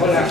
Hola.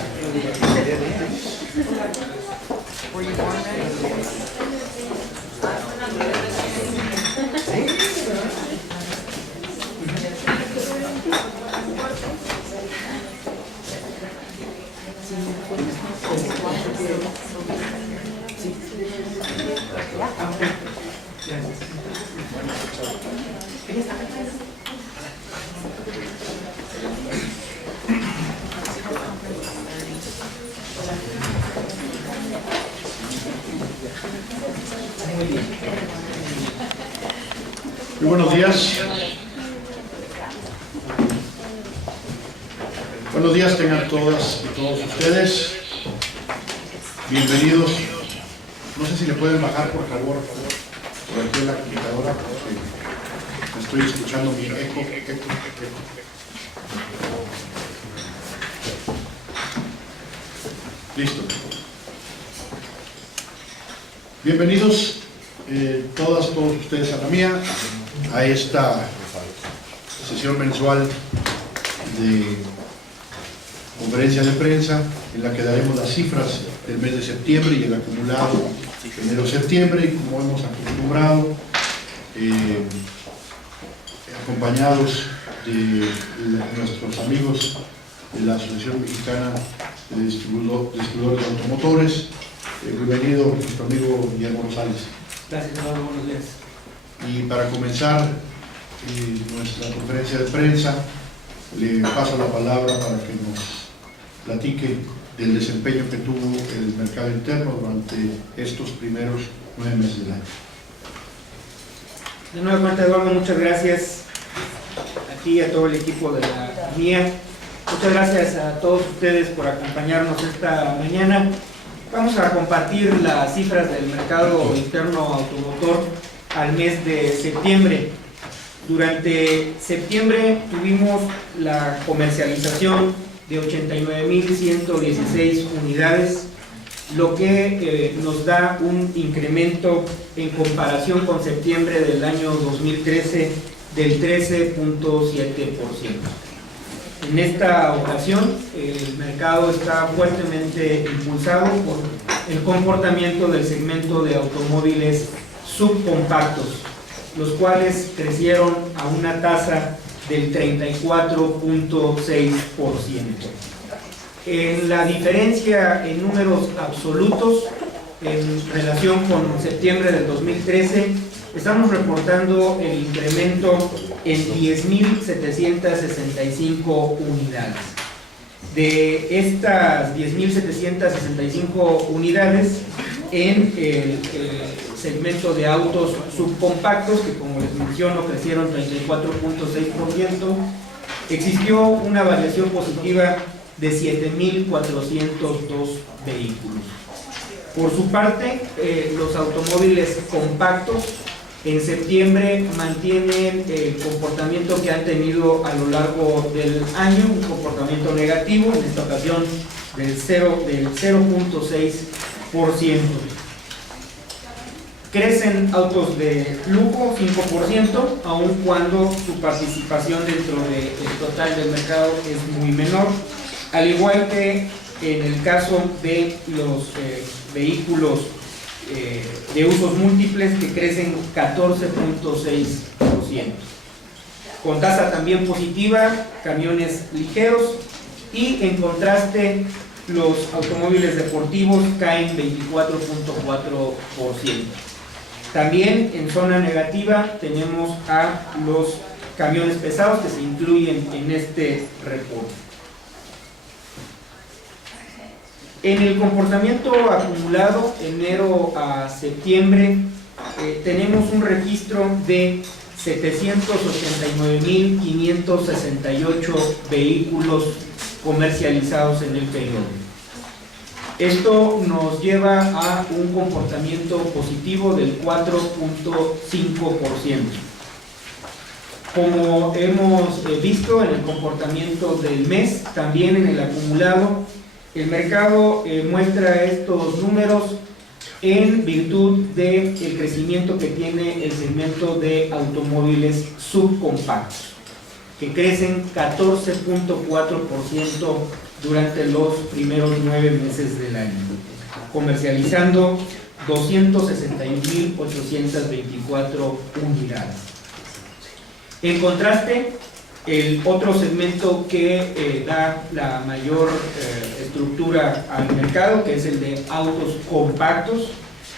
Muy buenos días. Buenos días tengan todas y todos ustedes. Bienvenidos. No sé si le pueden bajar, por favor, por aquí en la computadora, porque me estoy escuchando mi eco. Listo. Bienvenidos todos ustedes a la mía, a esta sesión mensual de conferencia de prensa en la que daremos las cifras del mes de septiembre y el acumulado enero-septiembre, y como hemos acostumbrado, acompañados de nuestros amigos de la Asociación Mexicana de Distribuidores de Automotores. Bienvenido nuestro amigo Guillermo Rosales. Gracias, Eduardo. Buenos días. Y para comenzar nuestra conferencia de prensa, le paso la palabra para que nos platique del desempeño que tuvo el mercado interno durante estos primeros 9 meses del año. De nueva cuenta, Eduardo, muchas gracias a ti y a todo el equipo de la mía. Muchas gracias a todos ustedes por acompañarnos esta mañana. Vamos a compartir las cifras del mercado interno automotor al mes de septiembre. Durante septiembre tuvimos la comercialización de 89.116 unidades, lo que nos da un incremento en comparación con septiembre del año 2013 del 13.7%. En esta ocasión, el mercado está fuertemente impulsado por el comportamiento del segmento de automóviles subcompactos, los cuales crecieron a una tasa del 34.6%. En la diferencia en números absolutos, en relación con septiembre del 2013, estamos reportando el incremento en 10.765 unidades. De estas 10.765 unidades, en el segmento de autos subcompactos, que como les menciono crecieron 34.6%, existió una variación positiva de 7.402 vehículos. Por su parte, los automóviles compactos en septiembre mantienen el comportamiento que han tenido a lo largo del año, un comportamiento negativo, en esta ocasión del 0.6%. Crecen autos de lujo 5%, aun cuando su participación dentro del total del mercado es muy menor, al igual que en el caso de los vehículos de usos múltiples, que crecen 14.6%. Con tasa también positiva, camiones ligeros, y en contraste los automóviles deportivos caen 24.4%. También en zona negativa tenemos a los camiones pesados, que se incluyen en este reporte. En el comportamiento acumulado enero a septiembre, tenemos un registro de 789.568 vehículos comercializados en el periodo. Esto nos lleva a un comportamiento positivo del 4.5%. Como hemos visto en el comportamiento del mes, también en el acumulado, el mercado muestra estos números en virtud del crecimiento que tiene el segmento de automóviles subcompactos, que crecen 14.4% durante los primeros 9 meses del año, comercializando 261.824 unidades. En contraste, el otro segmento que da la mayor estructura al mercado, que es el de autos compactos,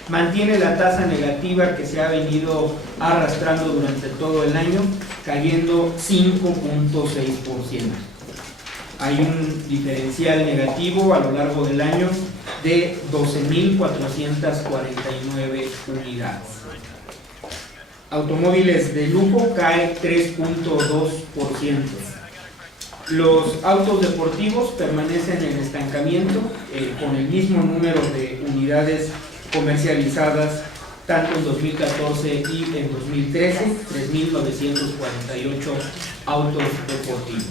mantiene la tasa negativa que se ha venido arrastrando durante todo el año, cayendo 5.6%. Hay un diferencial negativo a lo largo del año de 12.449 unidades. Automóviles de lujo cae 3.2%. Los autos deportivos permanecen en estancamiento con el mismo número de unidades comercializadas tanto en 2014 y en 2013, 3.948 autos deportivos.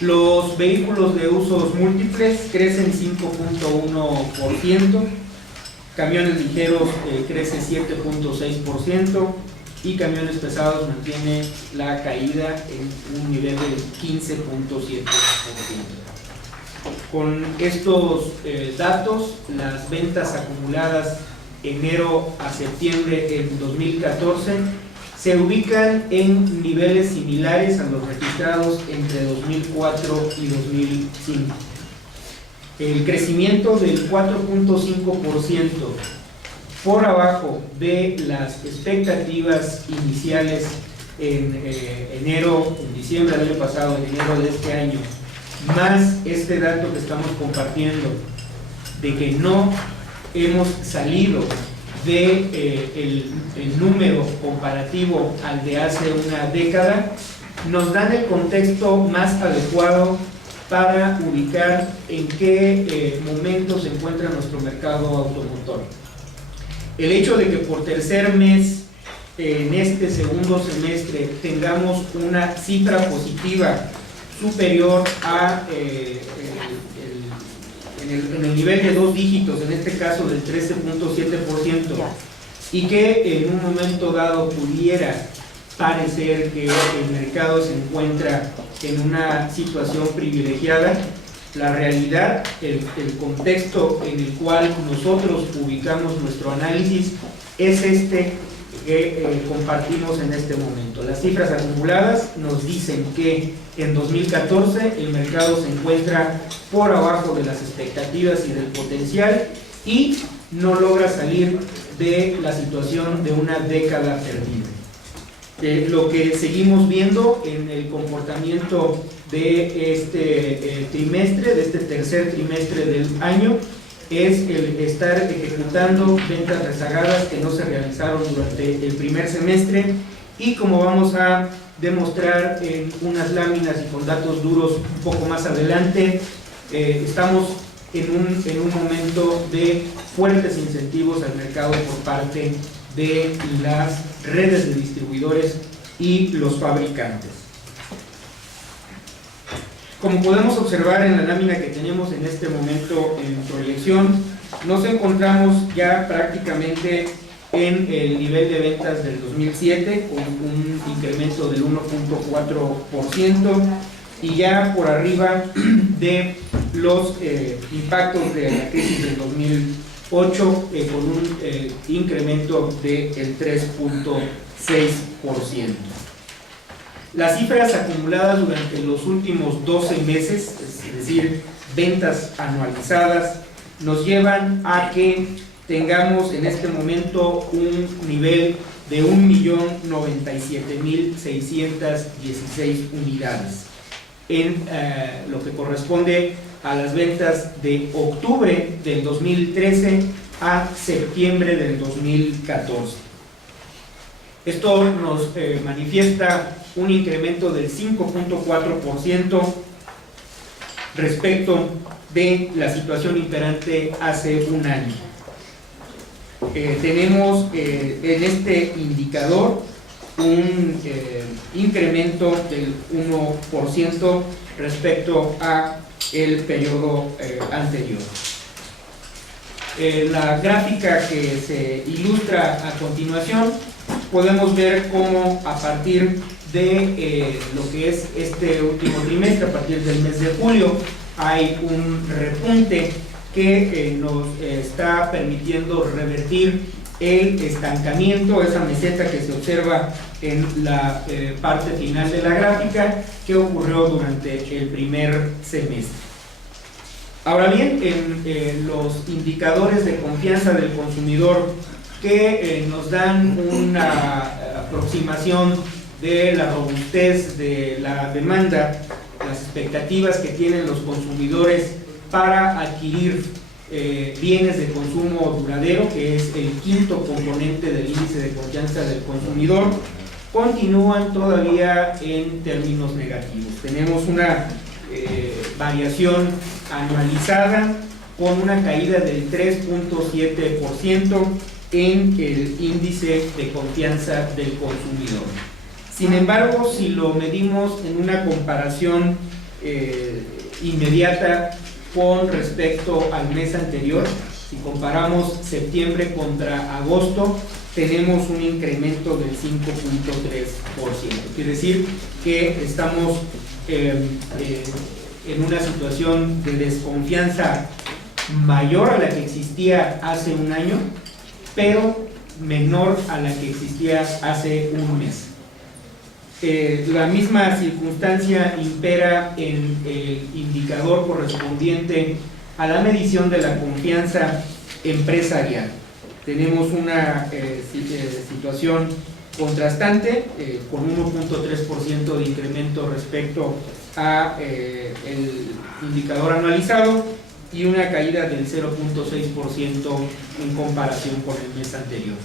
Los vehículos de usos múltiples crecen 5.1%, camiones ligeros crece 7.6% y camiones pesados mantiene la caída en un nivel de 15.7%. Con estos datos, las ventas acumuladas enero a septiembre en 2014 se ubican en niveles similares a los registrados entre 2004 y 2005. El crecimiento del 4.5% por abajo de las expectativas iniciales en diciembre del año pasado, en enero de este año, más este dato que estamos compartiendo de que no hemos salido de el número comparativo al de hace una década, nos dan el contexto más adecuado para ubicar en qué momento se encuentra nuestro mercado automotor. El hecho de que por tercer mes en este segundo semestre tengamos una cifra positiva superior a en el nivel de 2 dígitos, en este caso del 13.7%, y que en un momento dado pudiera parecer que el mercado se encuentra en una situación privilegiada, la realidad, el contexto en el cual nosotros ubicamos nuestro análisis es este que compartimos en este momento. Las cifras acumuladas nos dicen que en 2014 el mercado se encuentra por abajo de las expectativas y del potencial y no logra salir de la situación de una década perdida. Lo que seguimos viendo en el comportamiento de este trimestre, de este tercer trimestre del año, es el estar ejecutando ventas rezagadas que no se realizaron durante el primer semestre, y como vamos a demostrar en unas láminas y con datos duros un poco más adelante, estamos en un momento de fuertes incentivos al mercado por parte de las redes de distribuidores y los fabricantes. Como podemos observar en la lámina que tenemos en este momento en proyección, nos encontramos ya prácticamente en el nivel de ventas del 2007 con un incremento del 1.4% y ya por arriba de los impactos de la crisis del 2008 con un incremento del 3.6%. Las cifras acumuladas durante los últimos 12 meses, es decir, ventas anualizadas, nos llevan a que tengamos en este momento un nivel de 1.097.616 unidades, en lo que corresponde a las ventas de octubre del 2013 a septiembre del 2014. Esto nos manifiesta un incremento del 5.4% respecto de la situación imperante hace un año. Tenemos en este indicador un incremento del 1% respecto a el periodo anterior. la gráfica que se ilustra a continuación, podemos ver cómo a partir de lo que es este último trimestre, a partir del mes de julio, hay un repunte que nos está permitiendo revertir el estancamiento, esa meseta que se observa en la parte final de la gráfica, que ocurrió durante el primer semestre. Ahora bien, en los indicadores de confianza del consumidor que nos dan una aproximación de la robustez de la demanda, las expectativas que tienen los consumidores para adquirir bienes de consumo duradero, que es el quinto componente del índice de confianza del consumidor, continúan todavía en términos negativos. Tenemos una variación anualizada con una caída del 3.7% en el índice de confianza del consumidor. Sin embargo, si lo medimos en una comparación inmediata con respecto al mes anterior, si comparamos septiembre contra agosto, tenemos un incremento del 5.3%. Quiere decir que estamos en una situación de desconfianza mayor a la que existía hace un año, pero menor a la que existía hace un mes. La misma circunstancia impera en el indicador correspondiente a la medición de la confianza empresarial. Tenemos una situación contrastante, con 1.3% de incremento respecto a el indicador anualizado y una caída del 0.6% en comparación con el mes anterior.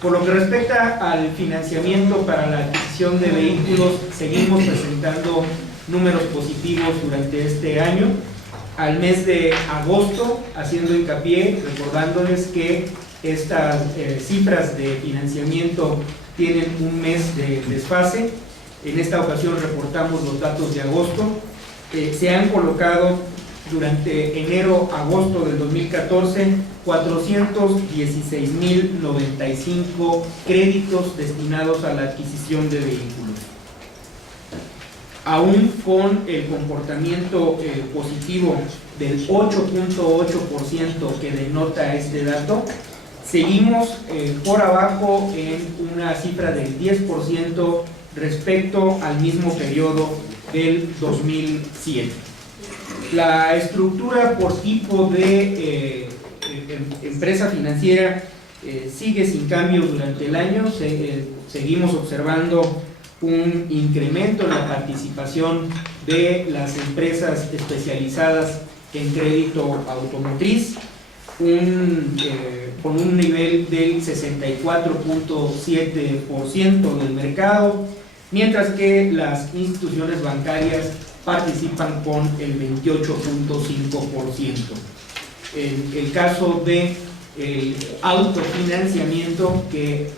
Por lo que respecta al financiamiento para la adquisición de vehículos, seguimos presentando números positivos durante este año. Al mes de agosto, haciendo hincapié, recordándoles que estas cifras de financiamiento tienen un mes de desfase. En esta ocasión reportamos los datos de agosto. Se han colocado durante enero-agosto del 2014 416.095 créditos destinados a la adquisición de vehículos. Aún con el comportamiento positivo del 8.8% que denota este dato, seguimos por abajo en una cifra del 10% respecto al mismo periodo del 2007. La estructura por tipo de empresa financiera sigue sin cambios durante el año. Seguimos observando un incremento en la participación de las empresas especializadas en crédito automotriz, con un nivel del 64.7% del mercado, mientras que las instituciones bancarias participan con el 28.5%. En el caso de el autofinanciamiento, que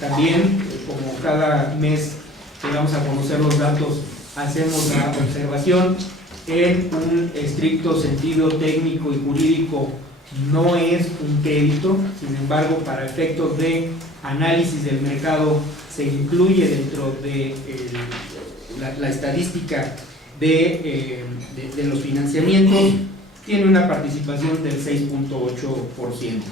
también, como cada mes que vamos a conocer los datos, hacemos la observación, en un estricto sentido técnico y jurídico no es un crédito. Sin embargo, para efectos de análisis del mercado se incluye dentro de la estadística de los financiamientos. Tiene una participación del 6.8%.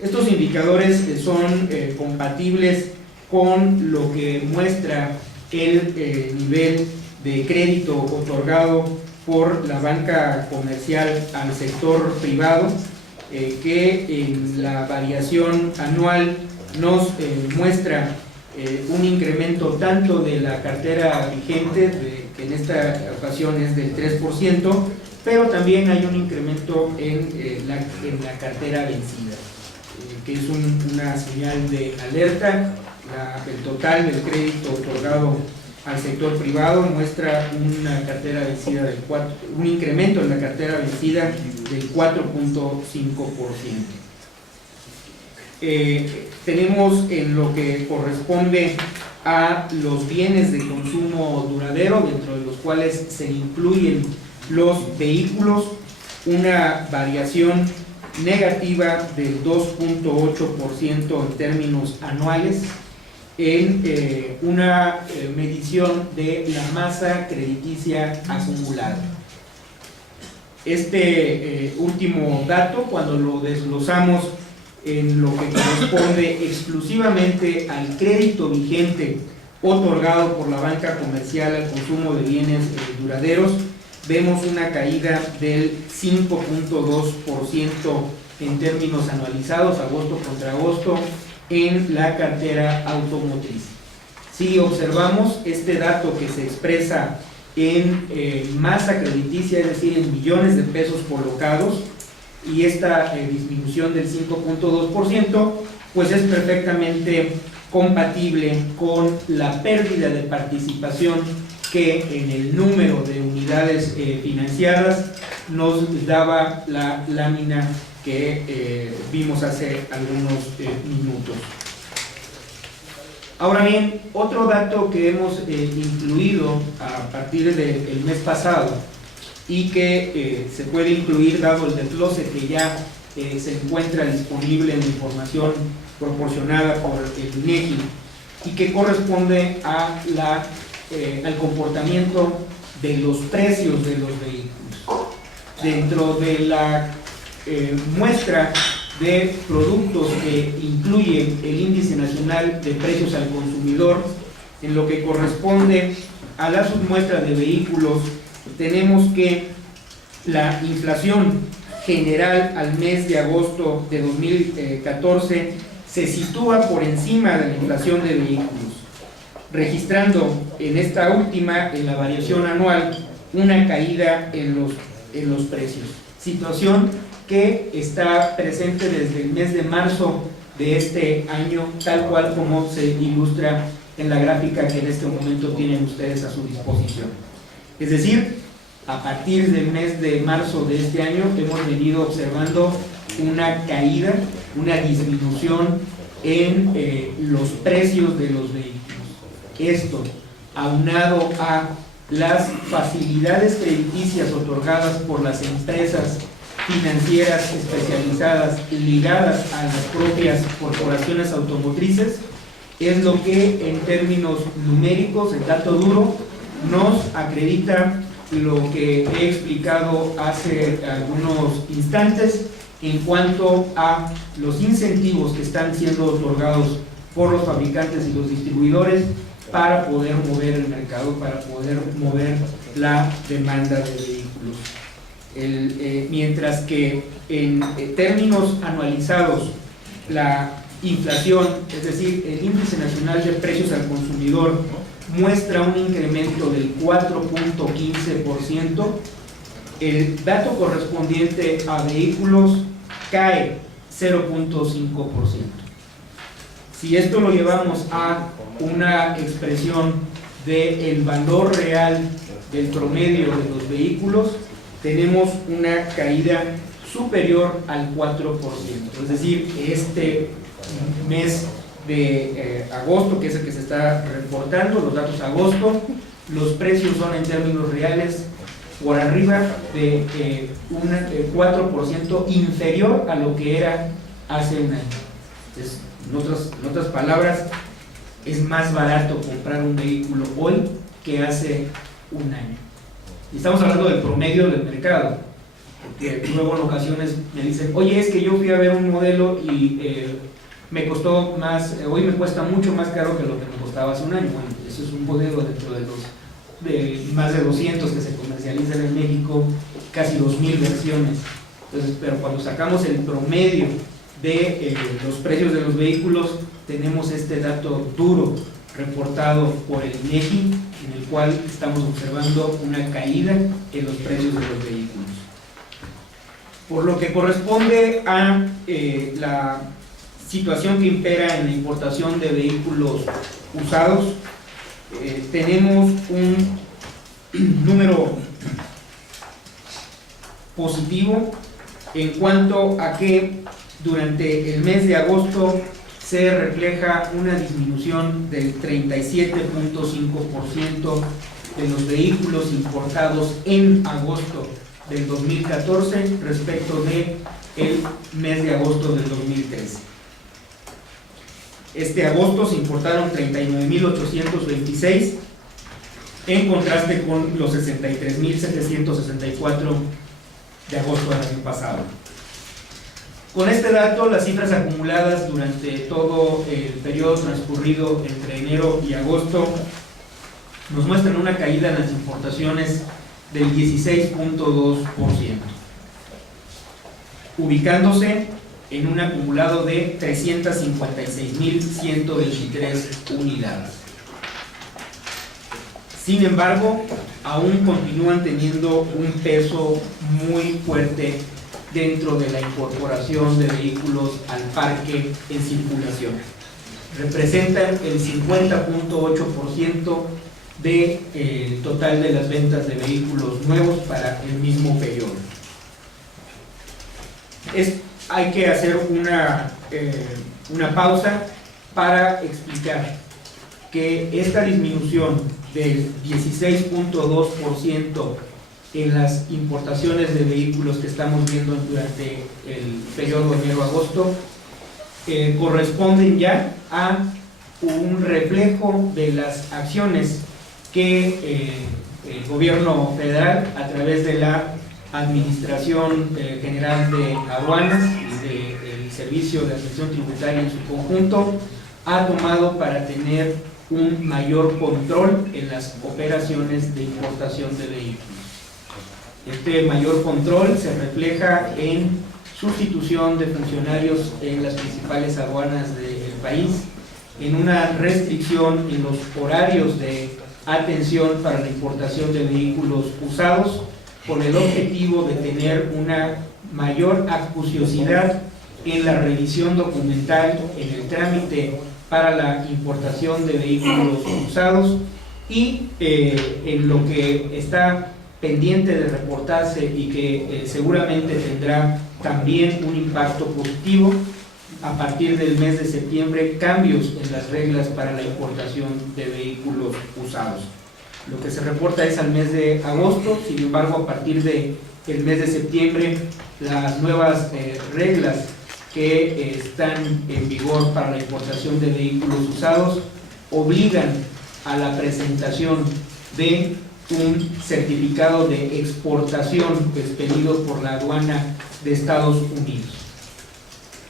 Estos indicadores son compatibles con lo que muestra el nivel de crédito otorgado por la banca comercial al sector privado, que en la variación anual nos muestra un incremento tanto de la cartera vigente, que en esta ocasión es del 3%, pero también hay un incremento en la cartera vencida, que es una señal de alerta. El total del crédito otorgado al sector privado muestra una cartera vencida un incremento en la cartera vencida del 4.5%. Tenemos, en lo que corresponde a los bienes de consumo duradero, dentro de los cuales se incluyen los vehículos, una variación negativa del 2.8% en términos anuales, en una medición de la masa crediticia acumulada. Este último dato, cuando lo desglosamos en lo que corresponde exclusivamente al crédito vigente otorgado por la banca comercial al consumo de bienes duraderos, vemos una caída del 5.2% en términos anualizados, agosto contra agosto, en la cartera automotriz. Si observamos este dato que se expresa en masa crediticia, es decir, en millones de pesos colocados, y esta disminución del 5.2%, pues es perfectamente compatible con la pérdida de participación que en el número de unidades financiadas nos daba la lámina que vimos hace algunos minutos. Ahora bien, otro dato que hemos incluido a partir del mes pasado y que se puede incluir dado el desglose que ya se encuentra disponible en la información proporcionada por el INEGI y que corresponde a al comportamiento de los precios de los vehículos. Dentro de la muestra de productos que incluye el Índice Nacional de Precios al Consumidor, en lo que corresponde a la submuestra de vehículos, tenemos que la inflación general al mes de agosto de 2014 se sitúa por encima de la inflación de vehículos, registrando en esta última, en la variación anual, una caída en los precios. Situación que está presente desde el mes de marzo de este año, tal cual como se ilustra en la gráfica que en este momento tienen ustedes a su disposición. Es decir, a partir del mes de marzo de este año hemos venido observando una caída, una disminución en los precios de los vehículos. Esto, aunado a las facilidades crediticias otorgadas por las empresas financieras especializadas ligadas a las propias corporaciones automotrices, es lo que en términos numéricos, el dato duro, nos acredita lo que he explicado hace algunos instantes en cuanto a los incentivos que están siendo otorgados por los fabricantes y los distribuidores para poder mover el mercado, para poder mover la demanda de vehículos. Mientras que en términos anualizados la inflación, es decir, el Índice Nacional de Precios al Consumidor, muestra un incremento del 4.15%, el dato correspondiente a vehículos cae 0.5%. Si esto lo llevamos a una expresión del valor real del promedio de los vehículos, tenemos una caída superior al 4%. Es decir, este mes de agosto, que es el que se está reportando, los datos de agosto, los precios son en términos reales por arriba de un 4% inferior a lo que era hace un año. Entonces, en otras palabras, es más barato comprar un vehículo hoy que hace un año. Y estamos hablando del promedio del mercado, porque luego en ocasiones me dicen, oye, es que yo fui a ver un modelo y me costó más, hoy me cuesta mucho más caro que lo que me costaba hace un año. Bueno, eso es un modelo dentro de más de 200 que se comercializan en México, casi 2000 versiones. Entonces, pero cuando sacamos el promedio de los precios de los vehículos, tenemos este dato duro reportado por el INEGI, en el cual estamos observando una caída en los precios de los vehículos. Por lo que corresponde a la situación que impera en la importación de vehículos usados, tenemos un número positivo en cuanto a que durante el mes de agosto se refleja una disminución del 37.5% de los vehículos importados en agosto del 2014 respecto de el mes de agosto del 2013. Este agosto se importaron 39.826, en contraste con los 63.764 de agosto del año pasado. Con este dato, las cifras acumuladas durante todo el periodo transcurrido entre enero y agosto nos muestran una caída en las importaciones del 16.2%, ubicándose en un acumulado de 356.123 unidades. Sin embargo, aún continúan teniendo un peso muy fuerte dentro de la incorporación de vehículos al parque en circulación. Representan el 50.8% del total de las ventas de vehículos nuevos para el mismo periodo. Hay que hacer una pausa para explicar que esta disminución del 16.2% en las importaciones de vehículos que estamos viendo durante el periodo enero-agosto corresponden ya a un reflejo de las acciones que el gobierno federal, a través de la Administración General de Aduanas y del Servicio de Administración Tributaria en su conjunto, ha tomado para tener un mayor control en las operaciones de importación de vehículos. Este mayor control se refleja en sustitución de funcionarios en las principales aduanas del país, en una restricción en los horarios de atención para la importación de vehículos usados, con el objetivo de tener una mayor acuciosidad en la revisión documental, en el trámite para la importación de vehículos usados y en lo que está pendiente de reportarse y que seguramente tendrá también un impacto positivo a partir del mes de septiembre, cambios en las reglas para la importación de vehículos usados. Lo que se reporta es al mes de agosto, sin embargo, a partir del mes de septiembre, las nuevas reglas que están en vigor para la importación de vehículos usados obligan a la presentación de un certificado de exportación expedido por la aduana de Estados Unidos.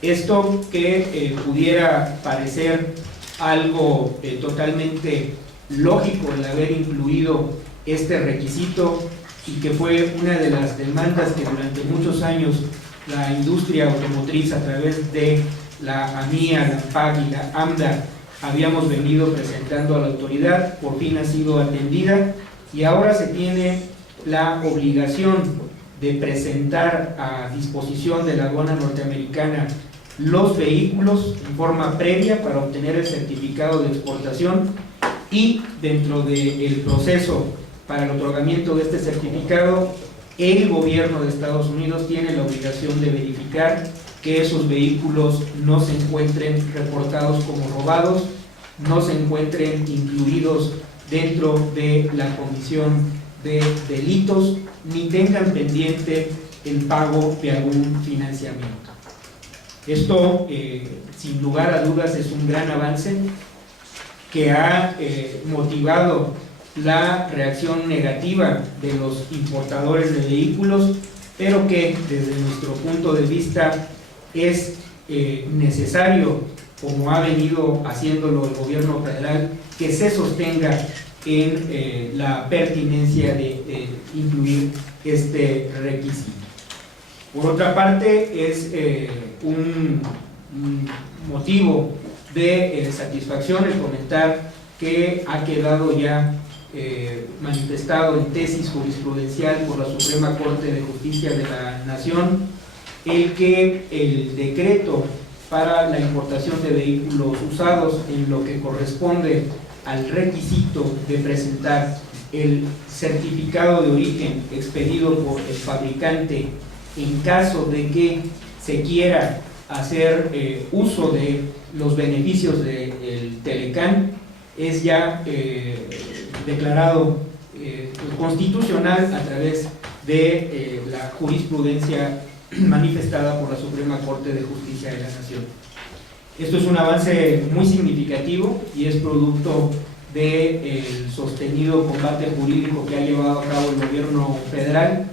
Esto que pudiera parecer algo totalmente lógico el haber incluido este requisito, y que fue una de las demandas que durante muchos años la industria automotriz, a través de la AMIA, la ANFAC y la AMDA, habíamos venido presentando a la autoridad, por fin ha sido atendida, y ahora se tiene la obligación de presentar a disposición de la aduana norteamericana los vehículos en forma previa para obtener el certificado de exportación, y dentro del proceso para el otorgamiento de este certificado, el gobierno de Estados Unidos tiene la obligación de verificar que esos vehículos no se encuentren reportados como robados, no se encuentren incluidos dentro de la comisión de delitos, ni tengan pendiente el pago de algún financiamiento. Esto, sin lugar a dudas, es un gran avance que ha motivado la reacción negativa de los importadores de vehículos, pero que desde nuestro punto de vista es necesario, como ha venido haciéndolo el gobierno federal, que se sostenga en la pertinencia de incluir este requisito. Por otra parte, es un motivo de satisfacción el comentar que ha quedado ya manifestado en tesis jurisprudencial por la Suprema Corte de Justicia de la Nación, el que el decreto para la importación de vehículos usados, en lo que corresponde al requisito de presentar el certificado de origen expedido por el fabricante en caso de que se quiera hacer uso de los beneficios del Telecán, es ya declarado constitucional a través de la jurisprudencia manifestada por la Suprema Corte de Justicia de la Nación. Esto es un avance muy significativo y es producto del sostenido combate jurídico que ha llevado a cabo el gobierno federal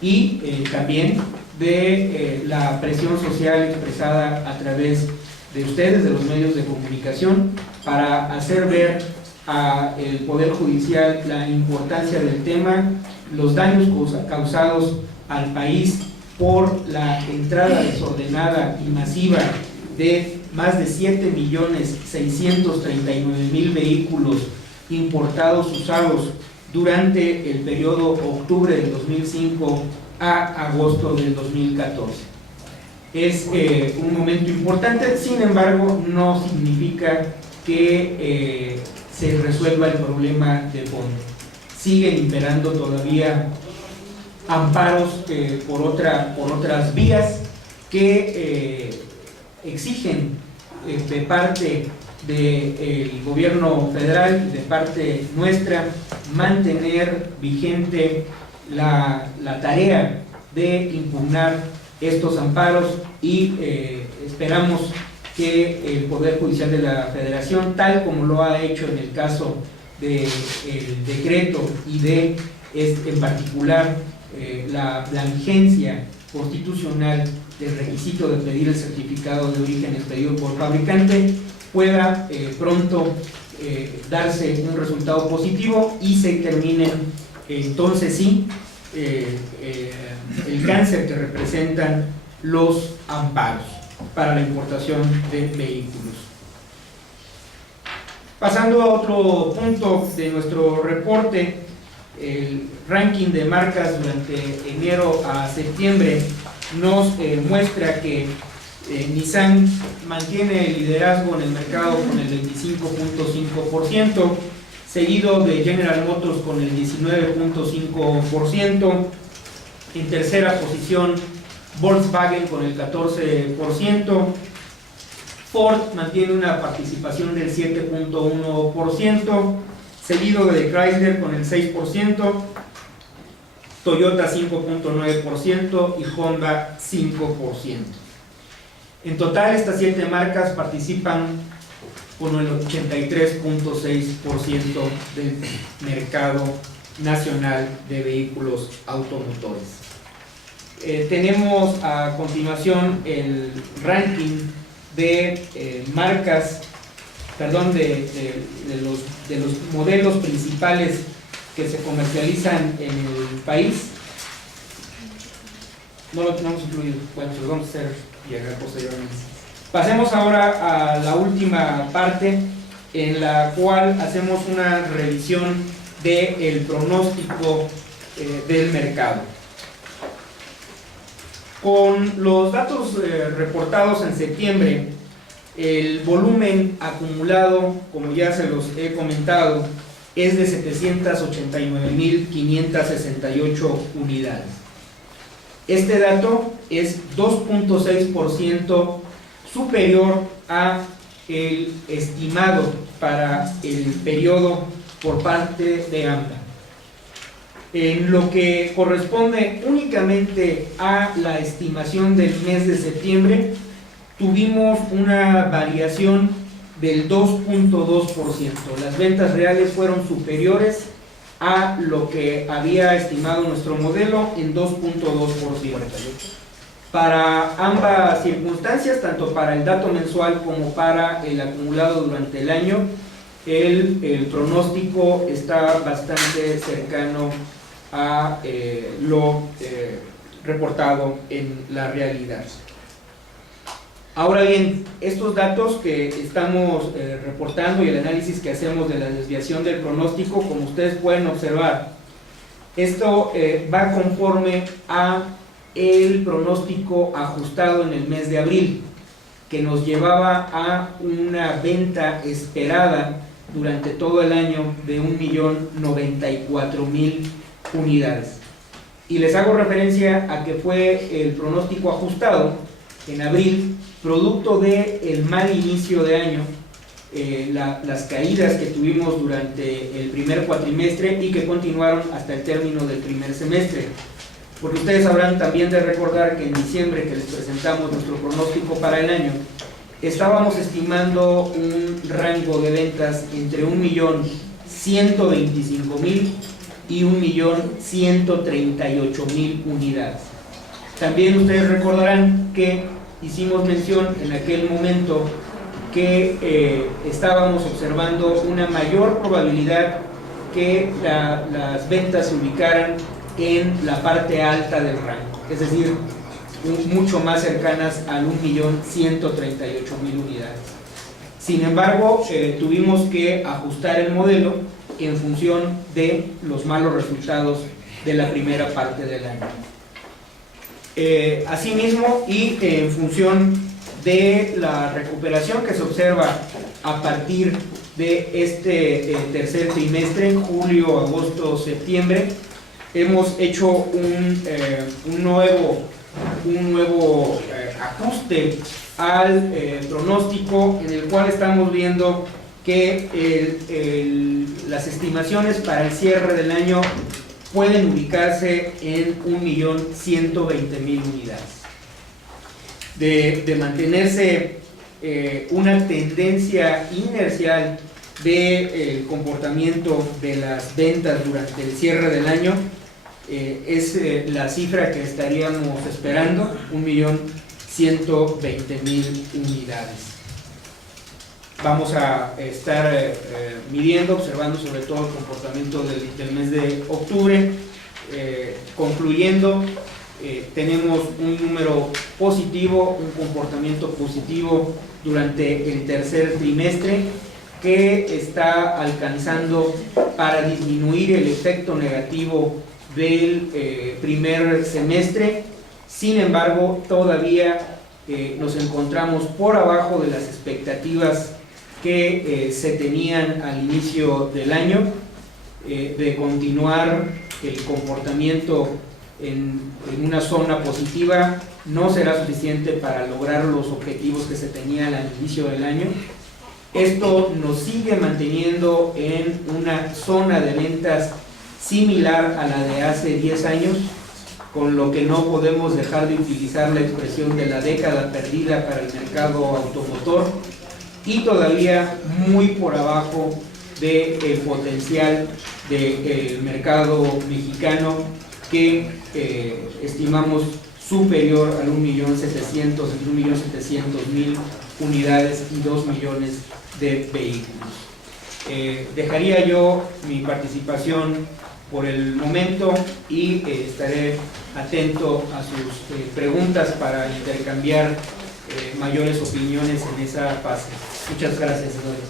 y también de la presión social expresada a través de ustedes, de los medios de comunicación, para hacer ver al Poder Judicial la importancia del tema, los daños causados al país por la entrada desordenada y masiva de más de 7.639.000 vehículos importados usados durante el periodo octubre del 2005 a agosto del 2014. Es un momento importante, sin embargo, no significa que se resuelva el problema de fondo. Siguen imperando todavía amparos por otras vías que exigen de parte del gobierno federal, de parte nuestra, mantener vigente la tarea de impugnar estos amparos y esperamos que el Poder Judicial de la Federación, tal como lo ha hecho en el caso del decreto y de en particular la vigencia constitucional del requisito de pedir el certificado de origen expedido por fabricante, pueda pronto darse un resultado positivo y se terminen entonces sí el cáncer que representan los amparos para la importación de vehículos. Pasando a otro punto de nuestro reporte, el ranking de marcas durante enero a septiembre nos muestra que Nissan mantiene el liderazgo en el mercado con el 25.5%, seguido de General Motors con el 19.5%, en tercera posición Volkswagen con el 14%, Ford mantiene una participación del 7.1%, seguido de Chrysler con el 6%, Toyota 5.9% y Honda 5%. En total, estas 7 marcas participan con el 83.6% del mercado nacional de vehículos automotores. Tenemos a continuación el ranking de marcas, perdón, de los modelos principales que se comercializan en el país. No lo tenemos incluido, bueno, se los vamos a hacer llegar posteriormente. Pasemos ahora a la última parte, en la cual hacemos una revisión del pronóstico del mercado. Con los datos reportados en septiembre, el volumen acumulado, como ya se los he comentado, es de 789.568 unidades. Este dato es 2.6% superior a el estimado para el periodo por parte de AMDA. En lo que corresponde únicamente a la estimación del mes de septiembre, tuvimos una variación del 2.2%. Las ventas reales fueron superiores a lo que había estimado nuestro modelo en 2.2%. Para ambas circunstancias, tanto para el dato mensual como para el acumulado durante el año, el pronóstico está bastante cercano a lo reportado en la realidad. Ahora bien, estos datos que estamos reportando y el análisis que hacemos de la desviación del pronóstico, como ustedes pueden observar, esto va conforme a el pronóstico ajustado en el mes de abril, que nos llevaba a una venta esperada durante todo el año de 1.094.000 unidades. Y les hago referencia a que fue el pronóstico ajustado en abril, producto del mal inicio de año, las caídas que tuvimos durante el primer cuatrimestre y que continuaron hasta el término del primer semestre. porque ustedes habrán también de recordar que en diciembre, que les presentamos nuestro pronóstico para el año, estábamos estimando un rango de ventas entre 1.125.000 y 1.138.000 unidades. También ustedes recordarán que hicimos mención en aquel momento que estábamos observando una mayor probabilidad que las ventas se ubicaran en la parte alta del rango, es decir, mucho más cercanas al 1.138.000 unidades. Sin embargo, tuvimos que ajustar el modelo en función de los malos resultados de la primera parte del año. Asimismo, y en función de la recuperación que se observa a partir de este tercer trimestre, julio, agosto, septiembre, hemos hecho un nuevo ajuste al pronóstico, en el cual estamos viendo que las estimaciones para el cierre del año pueden ubicarse en 1.120.000 unidades. De mantenerse una tendencia inercial del comportamiento de las ventas durante el cierre del año, es la cifra que estaríamos esperando, 1.120.000 unidades. Vamos a estar midiendo, observando sobre todo el comportamiento del mes de octubre. Concluyendo, tenemos un número positivo, un comportamiento positivo durante el tercer trimestre, que está alcanzando para disminuir el efecto negativo del primer semestre. Sin embargo, todavía nos encontramos por abajo de las expectativas que se tenían al inicio del año, de continuar el comportamiento en una zona positiva. No será suficiente para lograr los objetivos que se tenían al inicio del año. Esto nos sigue manteniendo en una zona de ventas similar a la de hace 10 años, con lo que no podemos dejar de utilizar la expresión de la década perdida para el mercado automotor, y todavía muy por abajo del potencial del mercado mexicano, que estimamos superior al 1.700.000, entre 1.700.000 unidades y 2 millones de vehículos. Dejaría yo mi participación por el momento y estaré atento a sus preguntas para intercambiar mayores opiniones en esa fase. Muchas gracias, señores.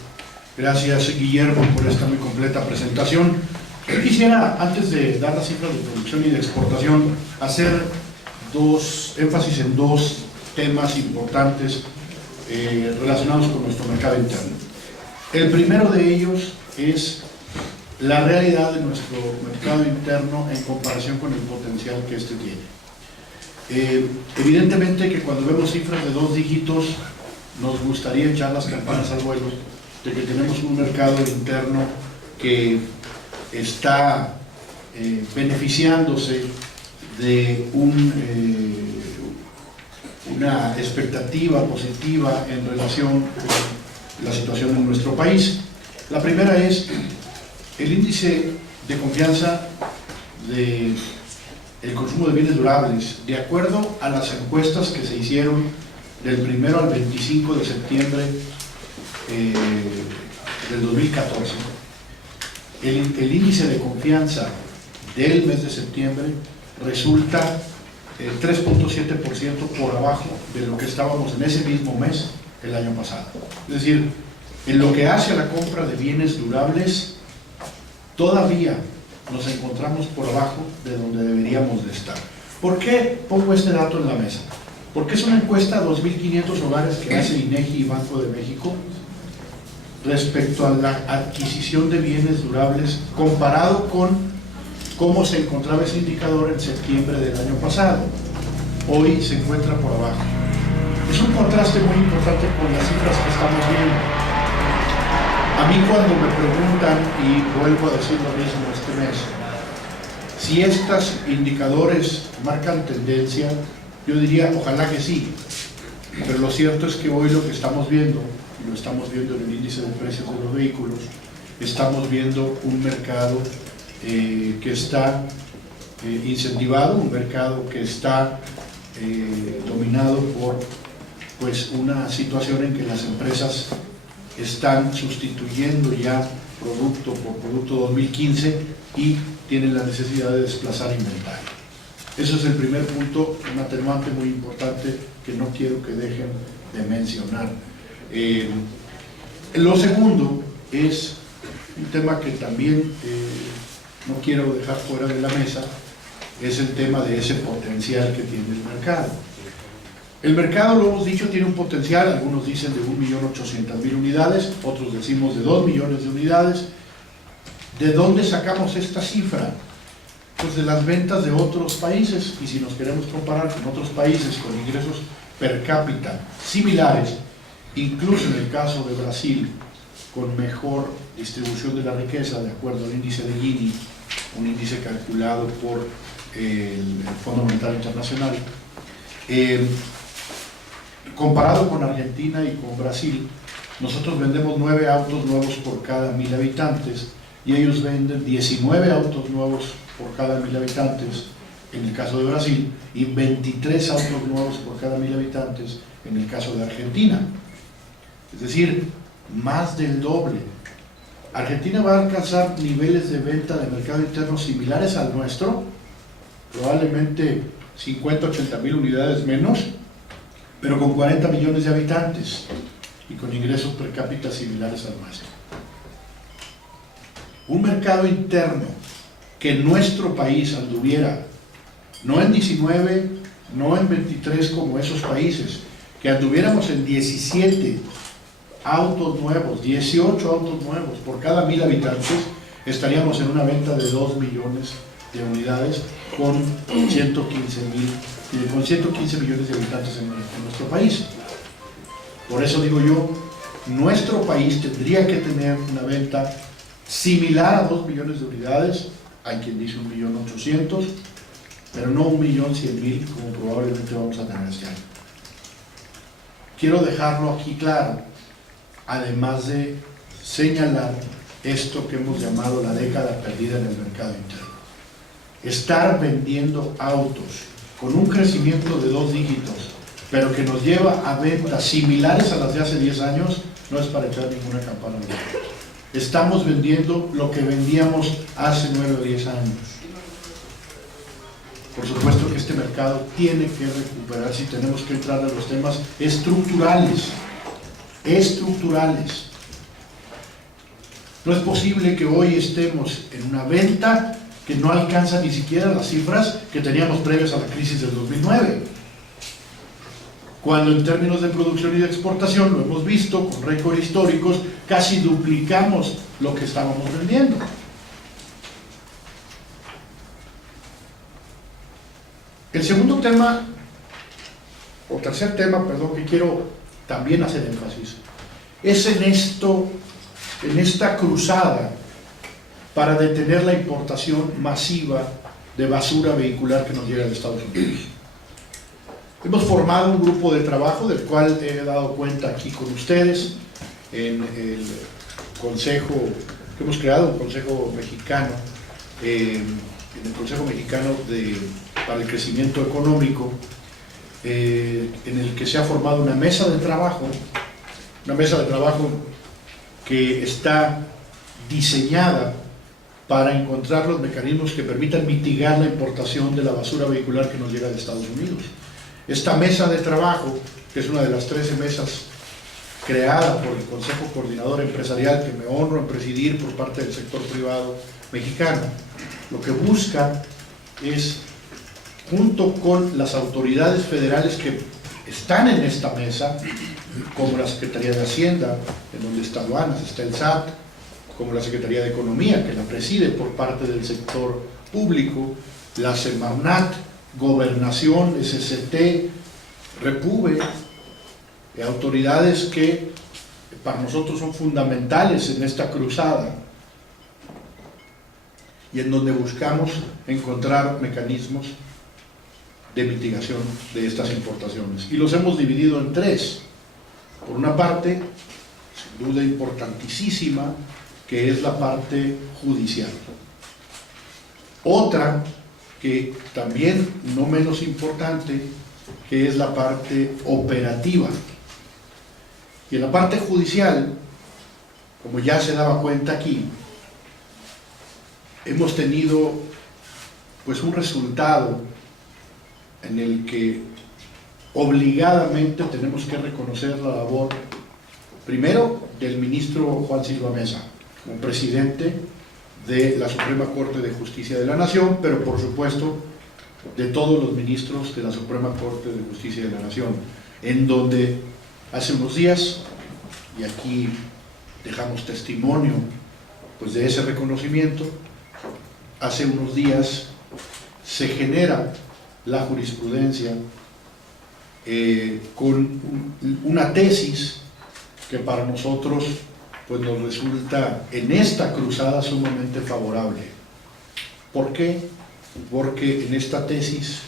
Gracias, Guillermo, por esta muy completa presentación. Yo quisiera, antes de dar las cifras de producción y de exportación, hacer énfasis en dos temas importantes relacionados con nuestro mercado interno. El primero de ellos es la realidad de nuestro mercado interno en comparación con el potencial que este tiene. Evidentemente que cuando vemos cifras de 2 dígitos, nos gustaría echar las campanas al vuelo de que tenemos un mercado interno que está beneficiándose de una expectativa positiva en relación con la situación en nuestro país. La primera es el índice de confianza del consumo de bienes durables. De acuerdo a las encuestas que se hicieron del 1 al 25 de septiembre del 2014, el índice de confianza del mes de septiembre resulta 3.7% por abajo de lo que estábamos en ese mismo mes el año pasado. Es decir, en lo que hace a la compra de bienes durables, todavía nos encontramos por abajo de donde deberíamos de estar. ¿Por qué pongo este dato en la mesa? Porque es una encuesta a 2.500 hogares que hace INEGI y Banco de México respecto a la adquisición de bienes durables comparado con cómo se encontraba ese indicador en septiembre del año pasado. Hoy se encuentra por abajo. Es un contraste muy importante con las cifras que estamos viendo. A mí, cuando me preguntan, y vuelvo a decir lo mismo este mes, Si estos indicadores marcan tendencia, yo diría ojalá que sí, pero lo cierto es que hoy lo que estamos viendo, y lo estamos viendo en el índice de precios de los vehículos, estamos viendo un mercado que está incentivado, un mercado que está dominado por pues una situación en que las empresas están sustituyendo ya producto por producto 2015 y tienen la necesidad de desplazar inventario. Eso es el primer punto, un atenuante muy importante que no quiero que dejen de mencionar. Lo segundo es un tema que también no quiero dejar fuera de la mesa, es el tema de ese potencial que tiene el mercado. El mercado, lo hemos dicho, tiene un potencial, algunos dicen de 1.800.000 unidades, otros decimos de 2 millones de unidades. ¿De dónde sacamos esta cifra? Pues de las ventas de otros países, y si nos queremos comparar con otros países con ingresos per cápita similares, incluso en el caso de Brasil, con mejor distribución de la riqueza, de acuerdo al índice de Gini, un índice calculado por el Fondo Monetario Internacional, comparado con Argentina y con Brasil, nosotros vendemos 9 autos nuevos por cada 1000 habitantes y ellos venden 19 autos nuevos por cada 1000 habitantes en el caso de Brasil y 23 autos nuevos por cada 1000 habitantes en el caso de Argentina. Es decir, más del doble. Argentina va a alcanzar niveles de venta de mercado interno similares al nuestro, probablemente 50-80.000 unidades menos, pero con 40 millones de habitantes y con ingresos per cápita similares al nuestro. Un mercado interno que nuestro país anduviera, no en 19, no en 23 como esos países, que anduviéramos en 17 autos nuevos, 18 autos nuevos por cada 1000 habitantes, estaríamos en una venta de 2 millones de unidades con 115 millones de habitantes en nuestro país. Por eso digo yo, nuestro país tendría que tener una venta similar a 2 millones de unidades, hay quien dice 1.800.000, pero no 1.100.000 como probablemente vamos a tener este año. Quiero dejarlo aquí claro, además de señalar esto que hemos llamado la década perdida en el mercado interno. Estar vendiendo autos con un crecimiento de 2 dígitos, pero que nos lleva a ventas similares a las de hace 10 años, no es para echar ninguna campana al vuelo. Estamos vendiendo lo que vendíamos hace 9 o 10 años. Por supuesto que este mercado tiene que recuperarse y tenemos que entrar a los temas estructurales. No es posible que hoy estemos en una venta que no alcanza ni siquiera las cifras que teníamos previas a la crisis del 2009. Cuando en términos de producción y de exportación, lo hemos visto con récords históricos, casi duplicamos lo que estábamos vendiendo. El segundo tema, o tercer tema, perdón, que quiero también hacer énfasis, es en esta cruzada para detener la importación masiva de basura vehicular que nos llega de Estados Unidos. Hemos formado un grupo de trabajo del cual he dado cuenta aquí con ustedes en el consejo que hemos creado, un consejo mexicano, en el Consejo Mexicano para el Crecimiento Económico, en el que se ha formado una mesa de trabajo que está diseñada para encontrar los mecanismos que permitan mitigar la importación de la basura vehicular que nos llega de Estados Unidos. Esta mesa de trabajo, que es una de las 13 mesas creada por el Consejo Coordinador Empresarial, que me honro en presidir por parte del sector privado mexicano, lo que busca es, junto con las autoridades federales que están en esta mesa, como la Secretaría de Hacienda, en donde está Aduanas, está el SAT, como la Secretaría de Economía, que la preside por parte del sector público, la Semarnat, Gobernación, SCT, Repube, autoridades que para nosotros son fundamentales en esta cruzada. y en donde buscamos encontrar mecanismos de mitigación de estas importaciones. Y los hemos dividido en tres. Por una parte, sin duda importantísima, que es la parte judicial. Otra, que también no menos importante, que es la parte operativa. Y en la parte judicial, como ya se daba cuenta aquí, hemos tenido pues un resultado en el que obligadamente tenemos que reconocer la labor, primero, del ministro Juan Silva Mesa, como presidente de la Suprema Corte de Justicia de la Nación, pero por supuesto de todos los ministros de la Suprema Corte de Justicia de la Nación, en donde hace unos días, y aquí dejamos testimonio pues de ese reconocimiento, hace unos días se genera la jurisprudencia con una tesis que para nosotros pues nos resulta en esta cruzada sumamente favorable. ¿Por qué? Porque en esta tesis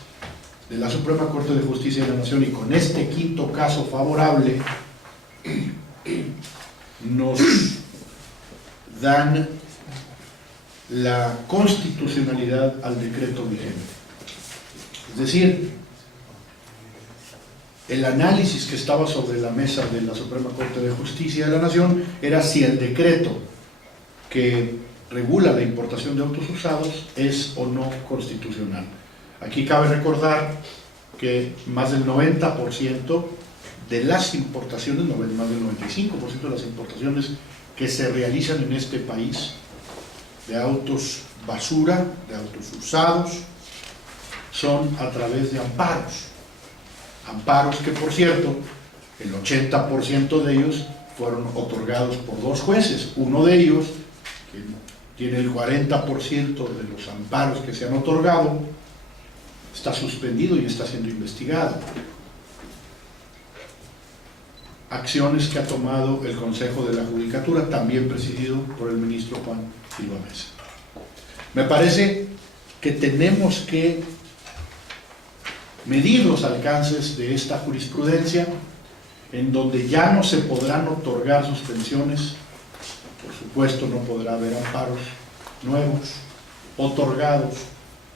de la Suprema Corte de Justicia de la Nación y con este quinto caso favorable nos dan la constitucionalidad al decreto vigente. Es decir, el análisis que estaba sobre la mesa de la Suprema Corte de Justicia de la Nación era si el decreto que regula la importación de autos usados es o no constitucional. Aquí cabe recordar que más del 90% de las importaciones, más del 95% de las importaciones que se realizan en este país de autos basura, de autos usados, son a través de amparos. Amparos que, por cierto, el 80% de ellos fueron otorgados por dos jueces. Uno de ellos, que tiene el 40% de los amparos que se han otorgado, está suspendido y está siendo investigado. Acciones que ha tomado el Consejo de la Judicatura, también presidido por el ministro Juan Silva Mesa. Me parece que tenemos que medir los alcances de esta jurisprudencia, en donde ya no se podrán otorgar suspensiones, por supuesto no podrá haber amparos nuevos otorgados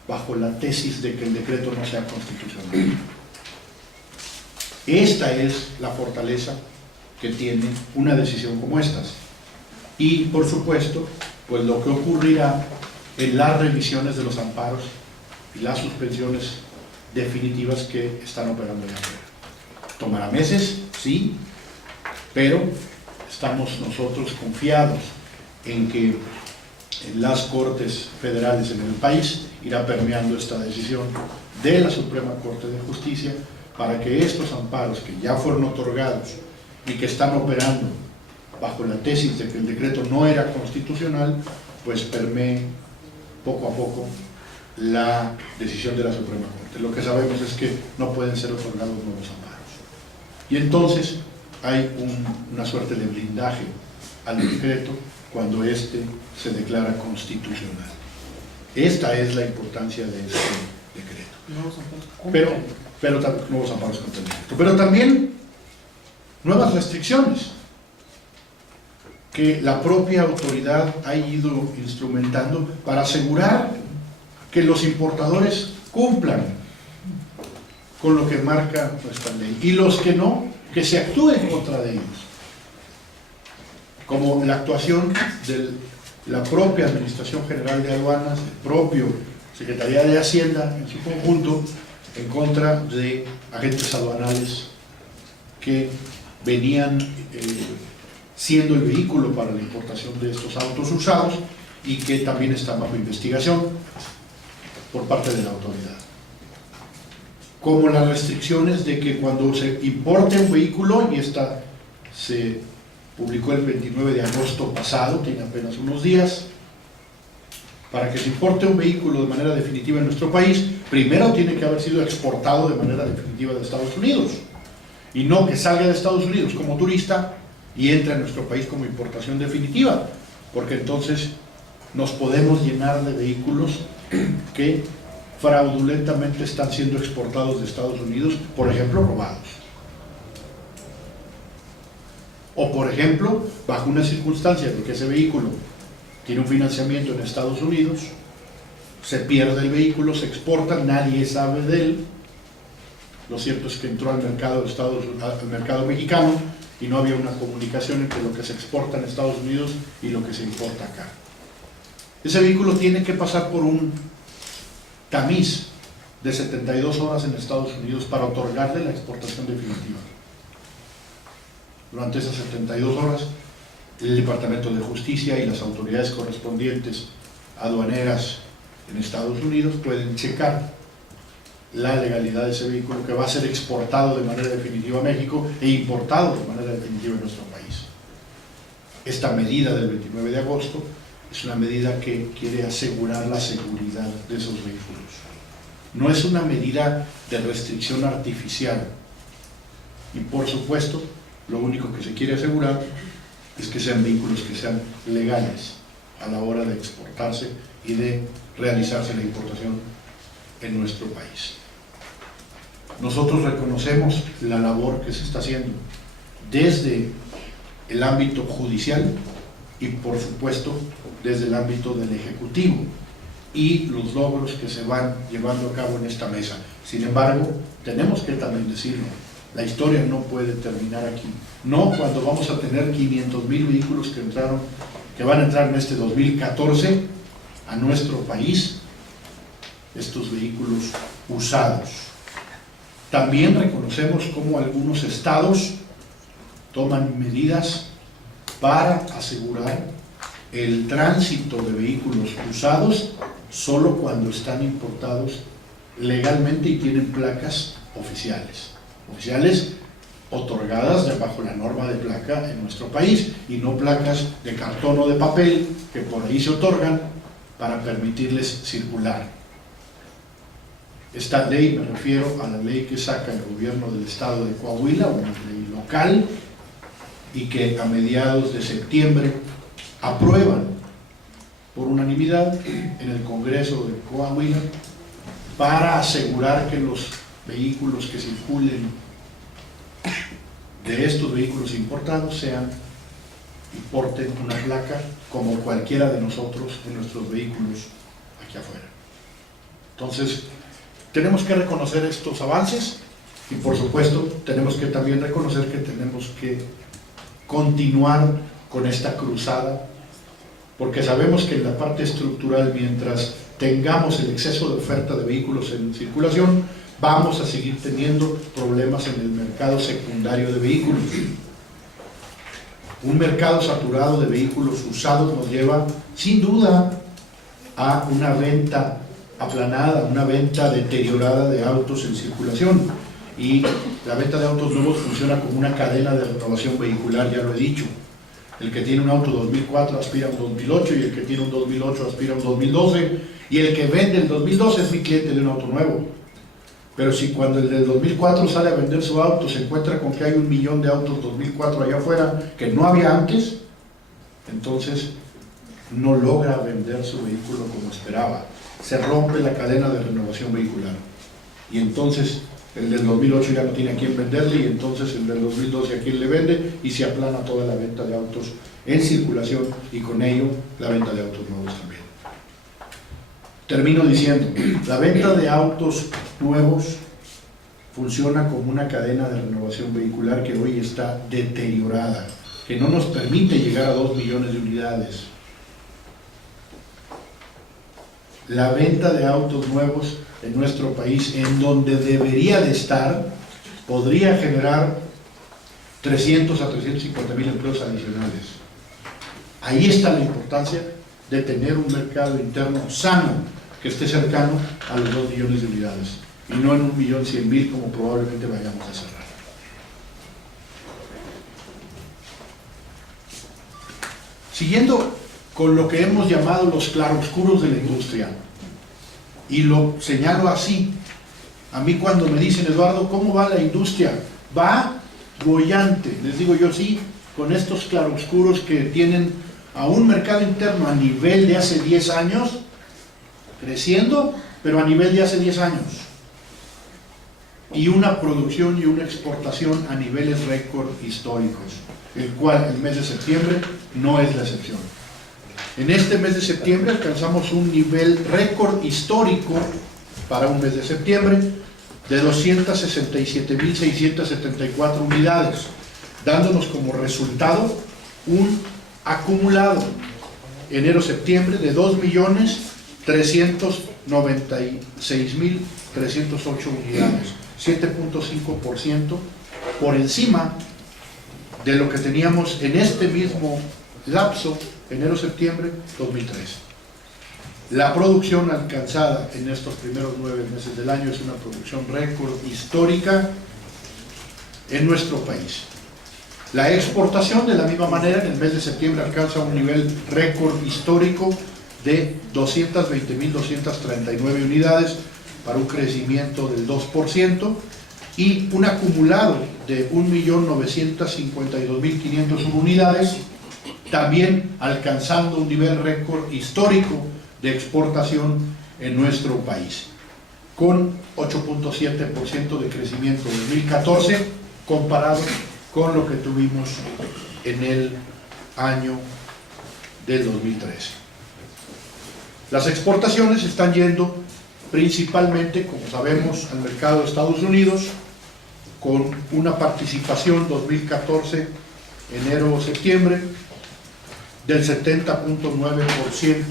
bajo la tesis de que el decreto no sea constitucional. Esta es la fortaleza que tiene una decisión como estas. Y, por supuesto, pues lo que ocurrirá en las revisiones de los amparos y las suspensiones definitivas que están operando ya afuera. Tomará meses, sí, pero estamos nosotros confiados en que en las Cortes Federales en el país irá permeando esta decisión de la Suprema Corte de Justicia para que estos amparos que ya fueron otorgados y que están operando bajo la tesis de que el decreto no era constitucional, pues permee poco a poco la decisión de la Suprema Corte. Lo que sabemos es que no pueden ser otorgados nuevos amparos. Y entonces hay una suerte de blindaje al decreto cuando éste se declara constitucional. Esta es la importancia de este decreto. Pero nuevos amparos contra el decreto. Pero también nuevas restricciones que la propia autoridad ha ido instrumentando para asegurar que los importadores cumplan con lo que marca nuestra ley, y los que no, que se actúe en contra de ellos, como la actuación de la propia Administración General de Aduanas, el propio Secretaría de Hacienda en su conjunto, en contra de agentes aduanales que venían siendo el vehículo para la importación de estos autos usados y que también están bajo investigación por parte de la autoridad. Como las restricciones de que cuando se importe un vehículo, y esta se publicó el 29 de agosto pasado, tiene apenas unos días, para que se importe un vehículo de manera definitiva en nuestro país, primero tiene que haber sido exportado de manera definitiva de Estados Unidos, y no que salga de Estados Unidos como turista y entre a nuestro país como importación definitiva, porque entonces nos podemos llenar de vehículos que fraudulentamente están siendo exportados de Estados Unidos, por ejemplo, robados. O, por ejemplo, bajo una circunstancia de que ese vehículo tiene un financiamiento en Estados Unidos, se pierde el vehículo, se exporta, nadie sabe de él. Lo cierto es que entró al mercado al mercado mexicano y no había una comunicación entre lo que se exporta en Estados Unidos y lo que se importa acá. Ese vehículo tiene que pasar por un tamiz de 72 horas en Estados Unidos para otorgarle la exportación definitiva. Durante esas 72 horas, el Departamento de Justicia y las autoridades correspondientes aduaneras en Estados Unidos pueden checar la legalidad de ese vehículo que va a ser exportado de manera definitiva a México e importado de manera definitiva en nuestro país. Esta medida del 29 de agosto es una medida que quiere asegurar la seguridad de esos vehículos. No es una medida de restricción artificial y, por supuesto, lo único que se quiere asegurar es que sean vehículos que sean legales a la hora de exportarse y de realizarse la importación en nuestro país. Nosotros reconocemos la labor que se está haciendo desde el ámbito judicial y, por supuesto, desde el ámbito del Ejecutivo y los logros que se van llevando a cabo en esta mesa. Sin embargo, tenemos que también decirlo, la historia no puede terminar aquí. No cuando vamos a tener 500,000 vehículos que van a entrar en este 2014 a nuestro país, estos vehículos usados. También reconocemos cómo algunos estados toman medidas para asegurar el tránsito de vehículos usados solo cuando están importados legalmente y tienen placas oficiales otorgadas bajo la norma de placa en nuestro país y no placas de cartón o de papel que por ahí se otorgan para permitirles circular. Esta ley, me refiero a la ley que saca el gobierno del estado de Coahuila, una ley local, y que a mediados de septiembre aprueban por unanimidad en el Congreso de Coahuila para asegurar que los vehículos que circulen de estos vehículos importados y porten una placa como cualquiera de nosotros en nuestros vehículos aquí afuera. Entonces, tenemos que reconocer estos avances y, por supuesto, tenemos que también reconocer que tenemos que continuar con esta cruzada, porque sabemos que en la parte estructural, mientras tengamos el exceso de oferta de vehículos en circulación, vamos a seguir teniendo problemas en el mercado secundario de vehículos. Un mercado saturado de vehículos usados nos lleva, sin duda, a una venta aplanada, una venta deteriorada de autos en circulación. Y la venta de autos nuevos funciona como una cadena de renovación vehicular, ya lo he dicho. El que tiene un auto 2004 aspira a un 2008 y el que tiene un 2008 aspira a un 2012 y el que vende el 2012 es mi cliente de un auto nuevo. Pero si cuando el del 2004 sale a vender su auto se encuentra con que hay 1 millón de autos 2004 allá afuera que no había antes, entonces no logra vender su vehículo como esperaba. Se rompe la cadena de renovación vehicular y entonces el del 2008 ya no tiene a quién venderle y entonces el del 2012 a quién le vende y se aplana toda la venta de autos en circulación y con ello la venta de autos nuevos también. Termino diciendo, la venta de autos nuevos funciona como una cadena de renovación vehicular que hoy está deteriorada, que no nos permite llegar a 2 millones de unidades. La venta de autos nuevos en nuestro país, en donde debería de estar, podría generar 300 a 350,000 empleos adicionales. Ahí está la importancia de tener un mercado interno sano, que esté cercano a los 2 millones de unidades, y no en 1.100.000 como probablemente vayamos a cerrar. Siguiendo con lo que hemos llamado los claroscuros de la industria, y lo señalo así, a mí cuando me dicen, Eduardo, ¿cómo va la industria? Va boyante, les digo yo sí, con estos claroscuros que tienen a un mercado interno a nivel de hace 10 años, creciendo, pero a nivel de hace 10 años, y una producción y una exportación a niveles récord históricos, el cual el mes de septiembre no es la excepción. En este mes de septiembre alcanzamos un nivel récord histórico para un mes de septiembre de 267.674 unidades, dándonos como resultado un acumulado enero-septiembre de 2.396.308 unidades, 7.5% por encima de lo que teníamos en este mismo lapso, enero-septiembre 2003. La producción alcanzada en estos primeros 9 meses del año es una producción récord histórica en nuestro país. La exportación, de la misma manera, en el mes de septiembre alcanza un nivel récord histórico de 220.239 unidades para un crecimiento del 2% y un acumulado de 1.952.501 unidades, también alcanzando un nivel récord histórico de exportación en nuestro país, con 8.7% de crecimiento en 2014 comparado con lo que tuvimos en el año del 2013. Las exportaciones están yendo principalmente, como sabemos, al mercado de Estados Unidos, con una participación 2014, enero-septiembre, del 70.9%,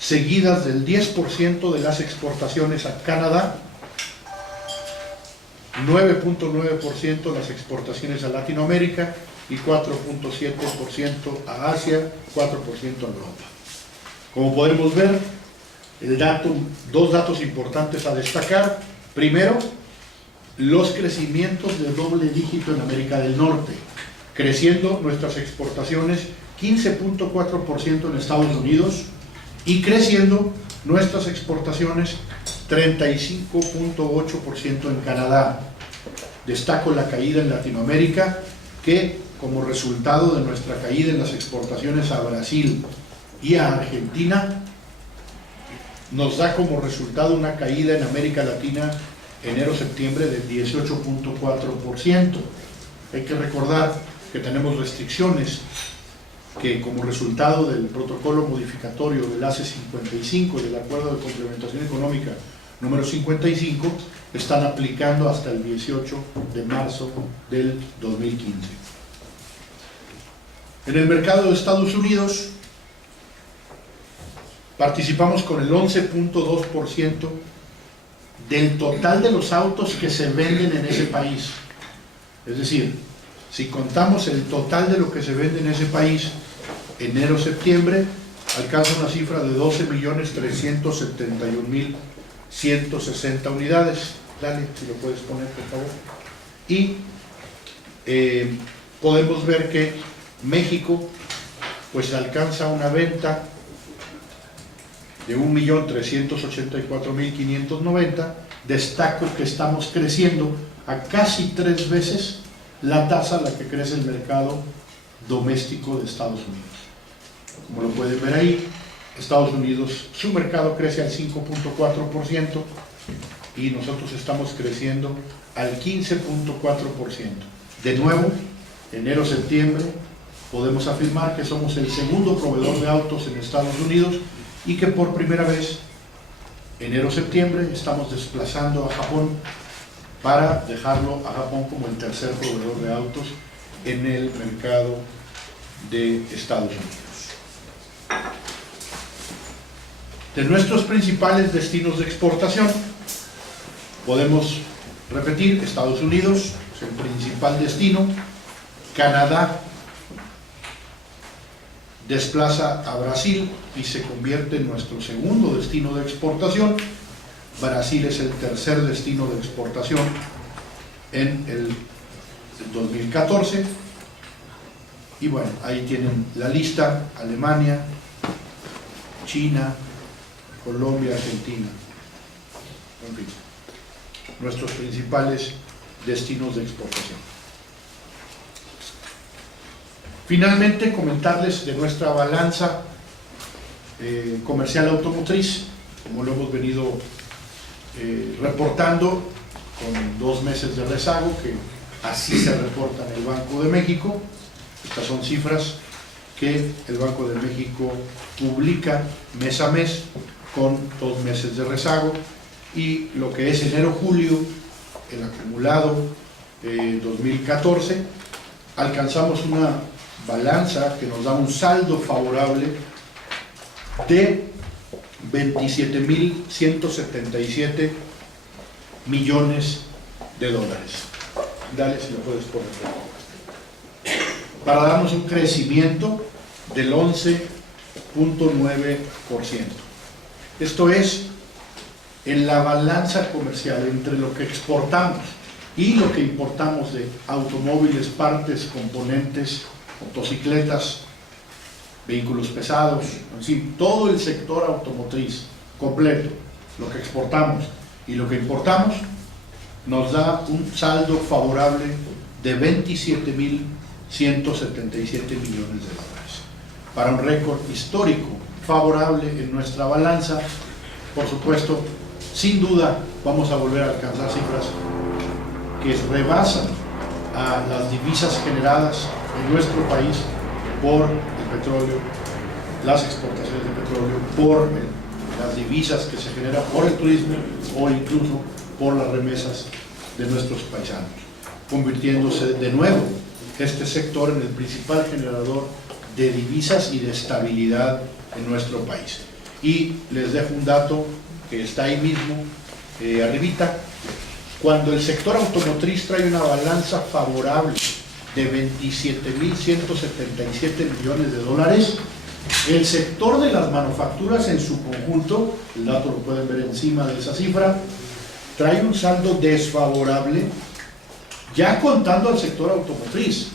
seguidas del 10% de las exportaciones a Canadá, 9.9% las exportaciones a Latinoamérica y 4.7% a Asia, 4% a Europa. Como podemos ver, dos datos importantes a destacar. Primero, los crecimientos de doble dígito en América del Norte, creciendo nuestras exportaciones 15.4% en Estados Unidos y creciendo nuestras exportaciones 35.8% en Canadá. Destaco la caída en Latinoamérica, que como resultado de nuestra caída en las exportaciones a Brasil y a Argentina, nos da como resultado una caída en América Latina enero-septiembre del 18.4%. Hay que recordar que tenemos restricciones que, como resultado del protocolo modificatorio del ACE 55 y del Acuerdo de Complementación Económica número 55, están aplicando hasta el 18 de marzo del 2015. En el mercado de Estados Unidos participamos con el 11.2% del total de los autos que se venden en ese país. Es decir, si contamos el total de lo que se vende en ese país, enero-septiembre alcanza una cifra de 12.371.160 unidades. Dale, si lo puedes poner, por favor. Y podemos ver que México pues alcanza una venta de 1.384.590. Destaco que estamos creciendo a casi 3 veces la tasa a la que crece el mercado doméstico de Estados Unidos. Como lo pueden ver ahí, Estados Unidos, su mercado crece al 5.4% y nosotros estamos creciendo al 15.4%. De nuevo, enero-septiembre, podemos afirmar que somos el segundo proveedor de autos en Estados Unidos y que por primera vez, enero-septiembre, estamos desplazando a Japón para dejarlo a Japón como el tercer proveedor de autos en el mercado de Estados Unidos. De nuestros principales destinos de exportación, podemos repetir: Estados Unidos es el principal destino, Canadá desplaza a Brasil y se convierte en nuestro segundo destino de exportación. Brasil es el tercer destino de exportación en el 2014. Y bueno, ahí tienen la lista: Alemania, China, Colombia, Argentina, en fin, nuestros principales destinos de exportación. Finalmente, comentarles de nuestra balanza comercial automotriz, como lo hemos venido reportando, con 2 meses de rezago, que así se reporta en el Banco de México. Estas son cifras que el Banco de México publica mes a mes con 2 meses de rezago, y lo que es enero-julio, el acumulado 2014, alcanzamos una balanza que nos da un saldo favorable de 27.177 millones de dólares. Dale, si lo puedes poner. Para darnos un crecimiento del 11.9%. Esto es en la balanza comercial entre lo que exportamos y lo que importamos de automóviles, partes, componentes, motocicletas, vehículos pesados, en fin, todo el sector automotriz completo, lo que exportamos y lo que importamos, nos da un saldo favorable de 27.177 millones de dólares, para un récord histórico favorable en nuestra balanza. Por supuesto, sin duda vamos a volver a alcanzar cifras que rebasan a las divisas generadas en nuestro país por el petróleo, las exportaciones de petróleo, por las divisas que se generan por el turismo o incluso por las remesas de nuestros paisanos, convirtiéndose de nuevo este sector en el principal generador de divisas y de estabilidad en nuestro país. Y les dejo un dato que está ahí mismo, arribita. Cuando el sector automotriz trae una balanza favorable de 27.177 millones de dólares, el sector de las manufacturas en su conjunto, el dato lo pueden ver encima de esa cifra, trae un saldo desfavorable, ya contando al sector automotriz,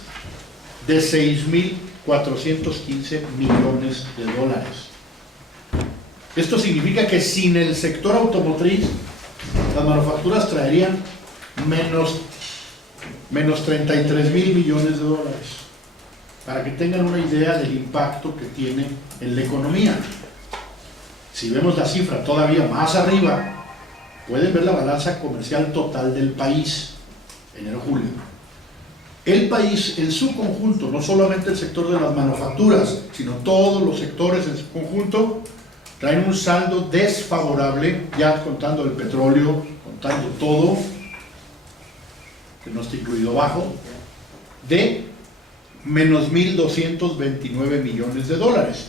de 6.415 millones de dólares. Esto significa que sin el sector automotriz, las manufacturas traerían menos 33.000 millones de dólares, para que tengan una idea del impacto que tiene en la economía. Si vemos la cifra todavía más arriba, pueden ver la balanza comercial total del país, enero-julio. El país en su conjunto, no solamente el sector de las manufacturas, sino todos los sectores en su conjunto, traen un saldo desfavorable, ya contando el petróleo, contando todo, que no está incluido abajo, de menos 1.229 millones de dólares.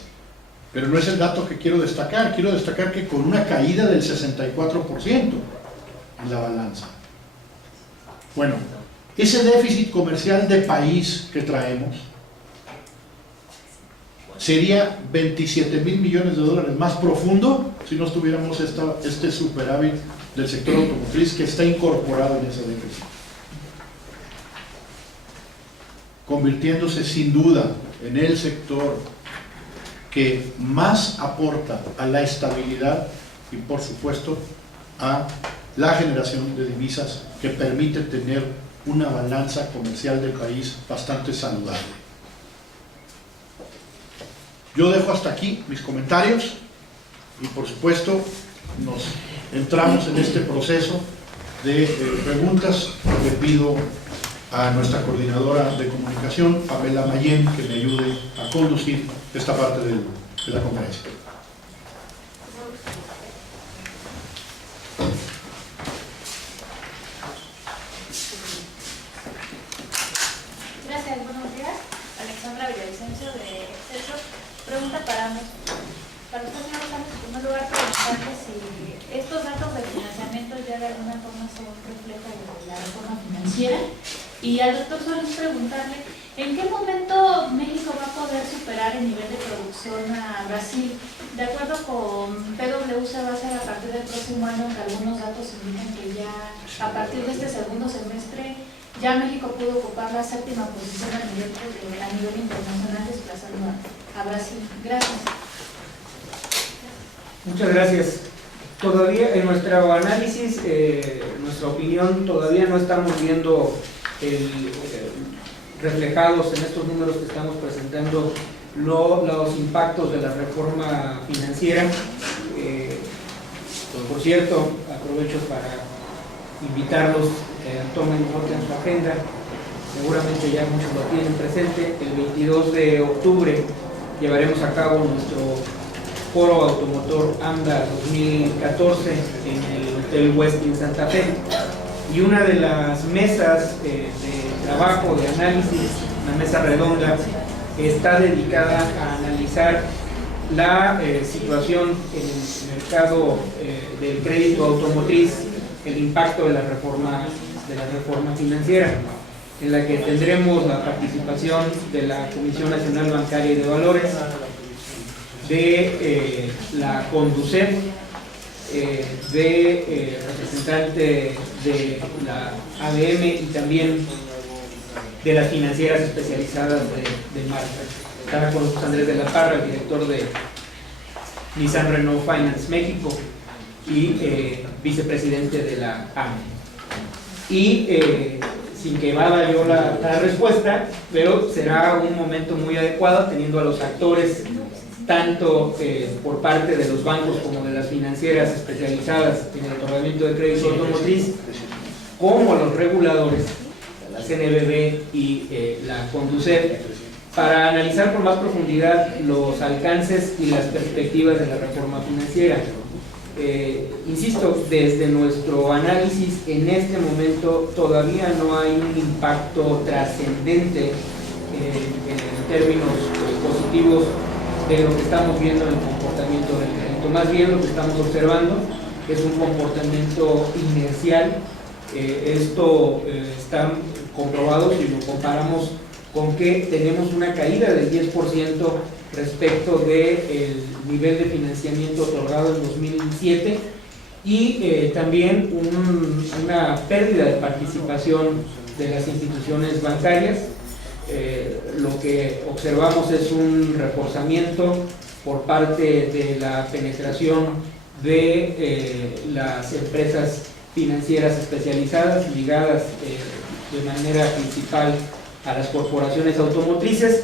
Pero no es el dato que quiero destacar que con una caída del 64% en la balanza. Bueno, ese déficit comercial de país que traemos sería 27.000 millones de dólares más profundo si no tuviéramos este superávit del sector automotriz que está incorporado en ese déficit, convirtiéndose sin duda en el sector que más aporta a la estabilidad y por supuesto a la generación de divisas, que permite tener una balanza comercial del país bastante saludable. Yo dejo hasta aquí mis comentarios y por supuesto nos entramos en este proceso de preguntas. Le pido a nuestra coordinadora de comunicación, Pamela Mayén, que me ayude a conducir esta parte de la conferencia. Gracias, buenos días. Alexandra Villavicencio de Excelsior. Pregunta para usted, señor Sánchez, en primer lugar, preguntarle si estos datos de financiamiento ya de alguna forma son reflejo de la reforma financiera. Y al doctor Solís preguntarle, ¿en qué momento México va a poder superar el nivel de producción a Brasil? De acuerdo con PwC, va a ser a partir del próximo año, que algunos datos indican que ya a partir de este segundo semestre ya México pudo ocupar la 7ª posición a nivel internacional, desplazando a Brasil. Gracias. Muchas gracias. Todavía en nuestro análisis, nuestra opinión, todavía no estamos viendo reflejados en estos números que estamos presentando los impactos de la reforma financiera. Por cierto, aprovecho para invitarlos a tomen nota en su agenda, seguramente ya muchos lo tienen presente. El 22 de octubre llevaremos a cabo nuestro Foro Automotor AMDA 2014 en el Hotel Westin Santa Fe, y una de las mesas de trabajo, de análisis, una mesa redonda, está dedicada a analizar la situación en el mercado del crédito automotriz, el impacto de la reforma financiera, en la que tendremos la participación de la Comisión Nacional Bancaria y de Valores, de la CONDUCEF, de representante de la ABM y también de las financieras especializadas de marca. Estará con nosotros Andrés de la Parra, el director de Nissan Renault Finance México y vicepresidente de la AME. Y sin que vaya yo la respuesta, pero será un momento muy adecuado teniendo a los actores tanto por parte de los bancos como de las financieras especializadas en el otorgamiento de crédito automotriz, como los reguladores, la CNBV y la CONDUCEF, para analizar con más profundidad los alcances y las perspectivas de la reforma financiera. Insisto, desde nuestro análisis, en este momento todavía no hay un impacto trascendente en términos positivos de lo que estamos viendo en el comportamiento del crédito. Más bien lo que estamos observando es un comportamiento inercial. Esto está comprobado si lo comparamos con que tenemos una caída del 10% respecto del nivel de financiamiento otorgado en 2007 y también una pérdida de participación de las instituciones bancarias. Lo que observamos es un reforzamiento por parte de la penetración de las empresas financieras especializadas ligadas de manera principal a las corporaciones automotrices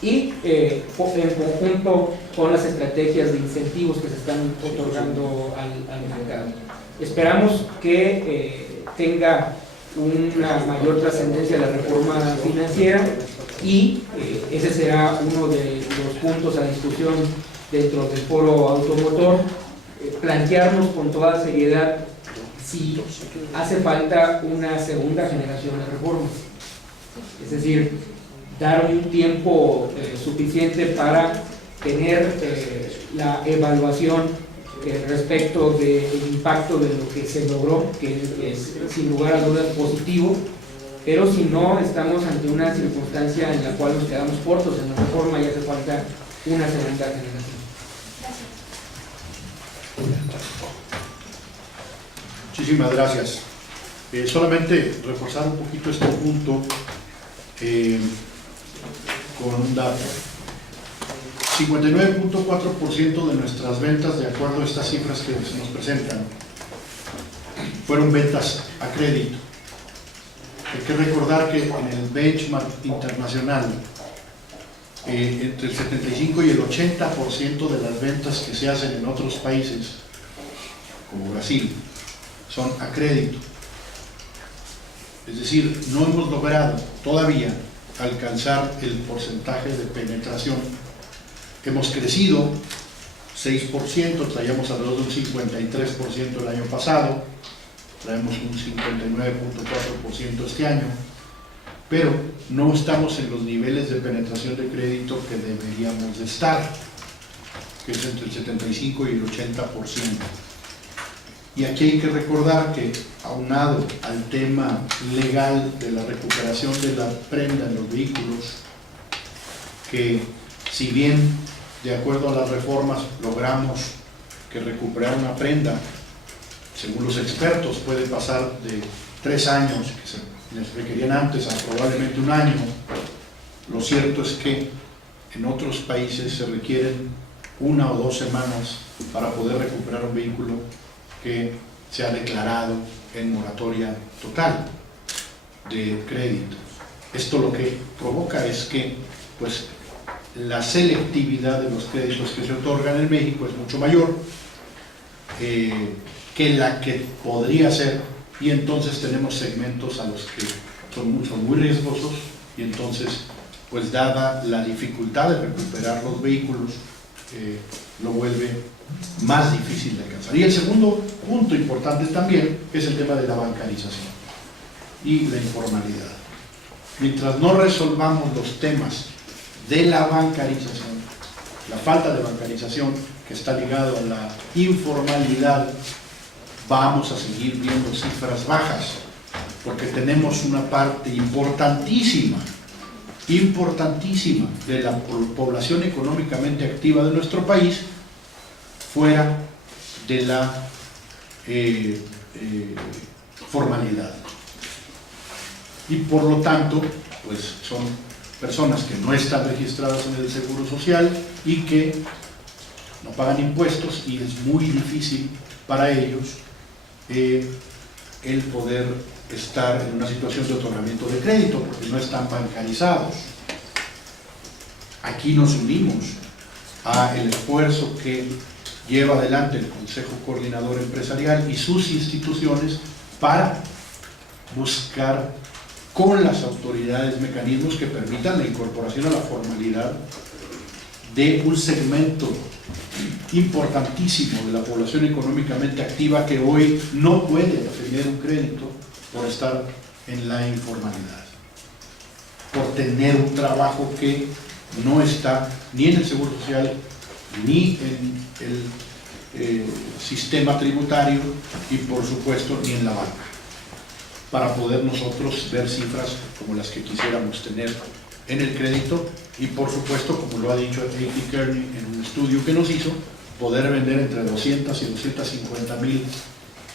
y en conjunto con las estrategias de incentivos que se están otorgando al mercado. Esperamos que tenga una mayor trascendencia de la reforma financiera y ese será uno de los puntos a discusión dentro del foro automotor, plantearnos con toda seriedad si hace falta una segunda generación de reformas, es decir, dar un tiempo suficiente para tener la evaluación respecto del impacto de lo que se logró, que es sin lugar a dudas positivo, pero si no, estamos ante una circunstancia en la cual nos quedamos cortos en la reforma y hace falta una segunda generación. Muchísimas gracias. Solamente reforzar un poquito este punto con un dato. 59.4% de nuestras ventas, de acuerdo a estas cifras que se nos presentan, fueron ventas a crédito. Hay que recordar que en el benchmark internacional, entre el 75 y el 80% de las ventas que se hacen en otros países, como Brasil, son a crédito. Es decir, no hemos logrado todavía alcanzar el porcentaje de penetración. Hemos crecido 6%, traíamos alrededor de un 53% el año pasado, traemos un 59.4% este año, pero no estamos en los niveles de penetración de crédito que deberíamos de estar, que es entre el 75 y el 80%. Y aquí hay que recordar que, aunado al tema legal de la recuperación de la prenda en los vehículos, que si bien de acuerdo a las reformas logramos que recuperar una prenda, según los expertos, puede pasar de 3 años, que se les requerían antes, a probablemente 1 año. Lo cierto es que en otros países se requieren 1 o 2 semanas para poder recuperar un vehículo que se ha declarado en moratoria total de crédito. Esto lo que provoca es que pues, la selectividad de los créditos que se otorgan en México es mucho mayor que la que podría ser, y entonces tenemos segmentos a los que son muy riesgosos, y entonces, pues dada la dificultad de recuperar los vehículos, lo vuelve más difícil de alcanzar. Y el segundo punto importante también es el tema de la bancarización y la informalidad. Mientras no resolvamos los temas de la bancarización, la falta de bancarización que está ligado a la informalidad, vamos a seguir viendo cifras bajas, porque tenemos una parte importantísima de la población económicamente activa de nuestro país fuera de la formalidad. Y por lo tanto, pues son personas que no están registradas en el Seguro Social y que no pagan impuestos, y es muy difícil para ellos el poder estar en una situación de otorgamiento de crédito porque no están bancarizados. Aquí nos unimos al esfuerzo que lleva adelante el Consejo Coordinador Empresarial y sus instituciones para buscar con las autoridades mecanismos que permitan la incorporación a la formalidad de un segmento importantísimo de la población económicamente activa que hoy no puede obtener un crédito por estar en la informalidad, por tener un trabajo que no está ni en el Seguro Social ni en el sistema tributario y por supuesto ni en la banca, para poder nosotros ver cifras como las que quisiéramos tener en el crédito y por supuesto, como lo ha dicho A.T. Kearney en un estudio que nos hizo, poder vender entre 200 y 250 mil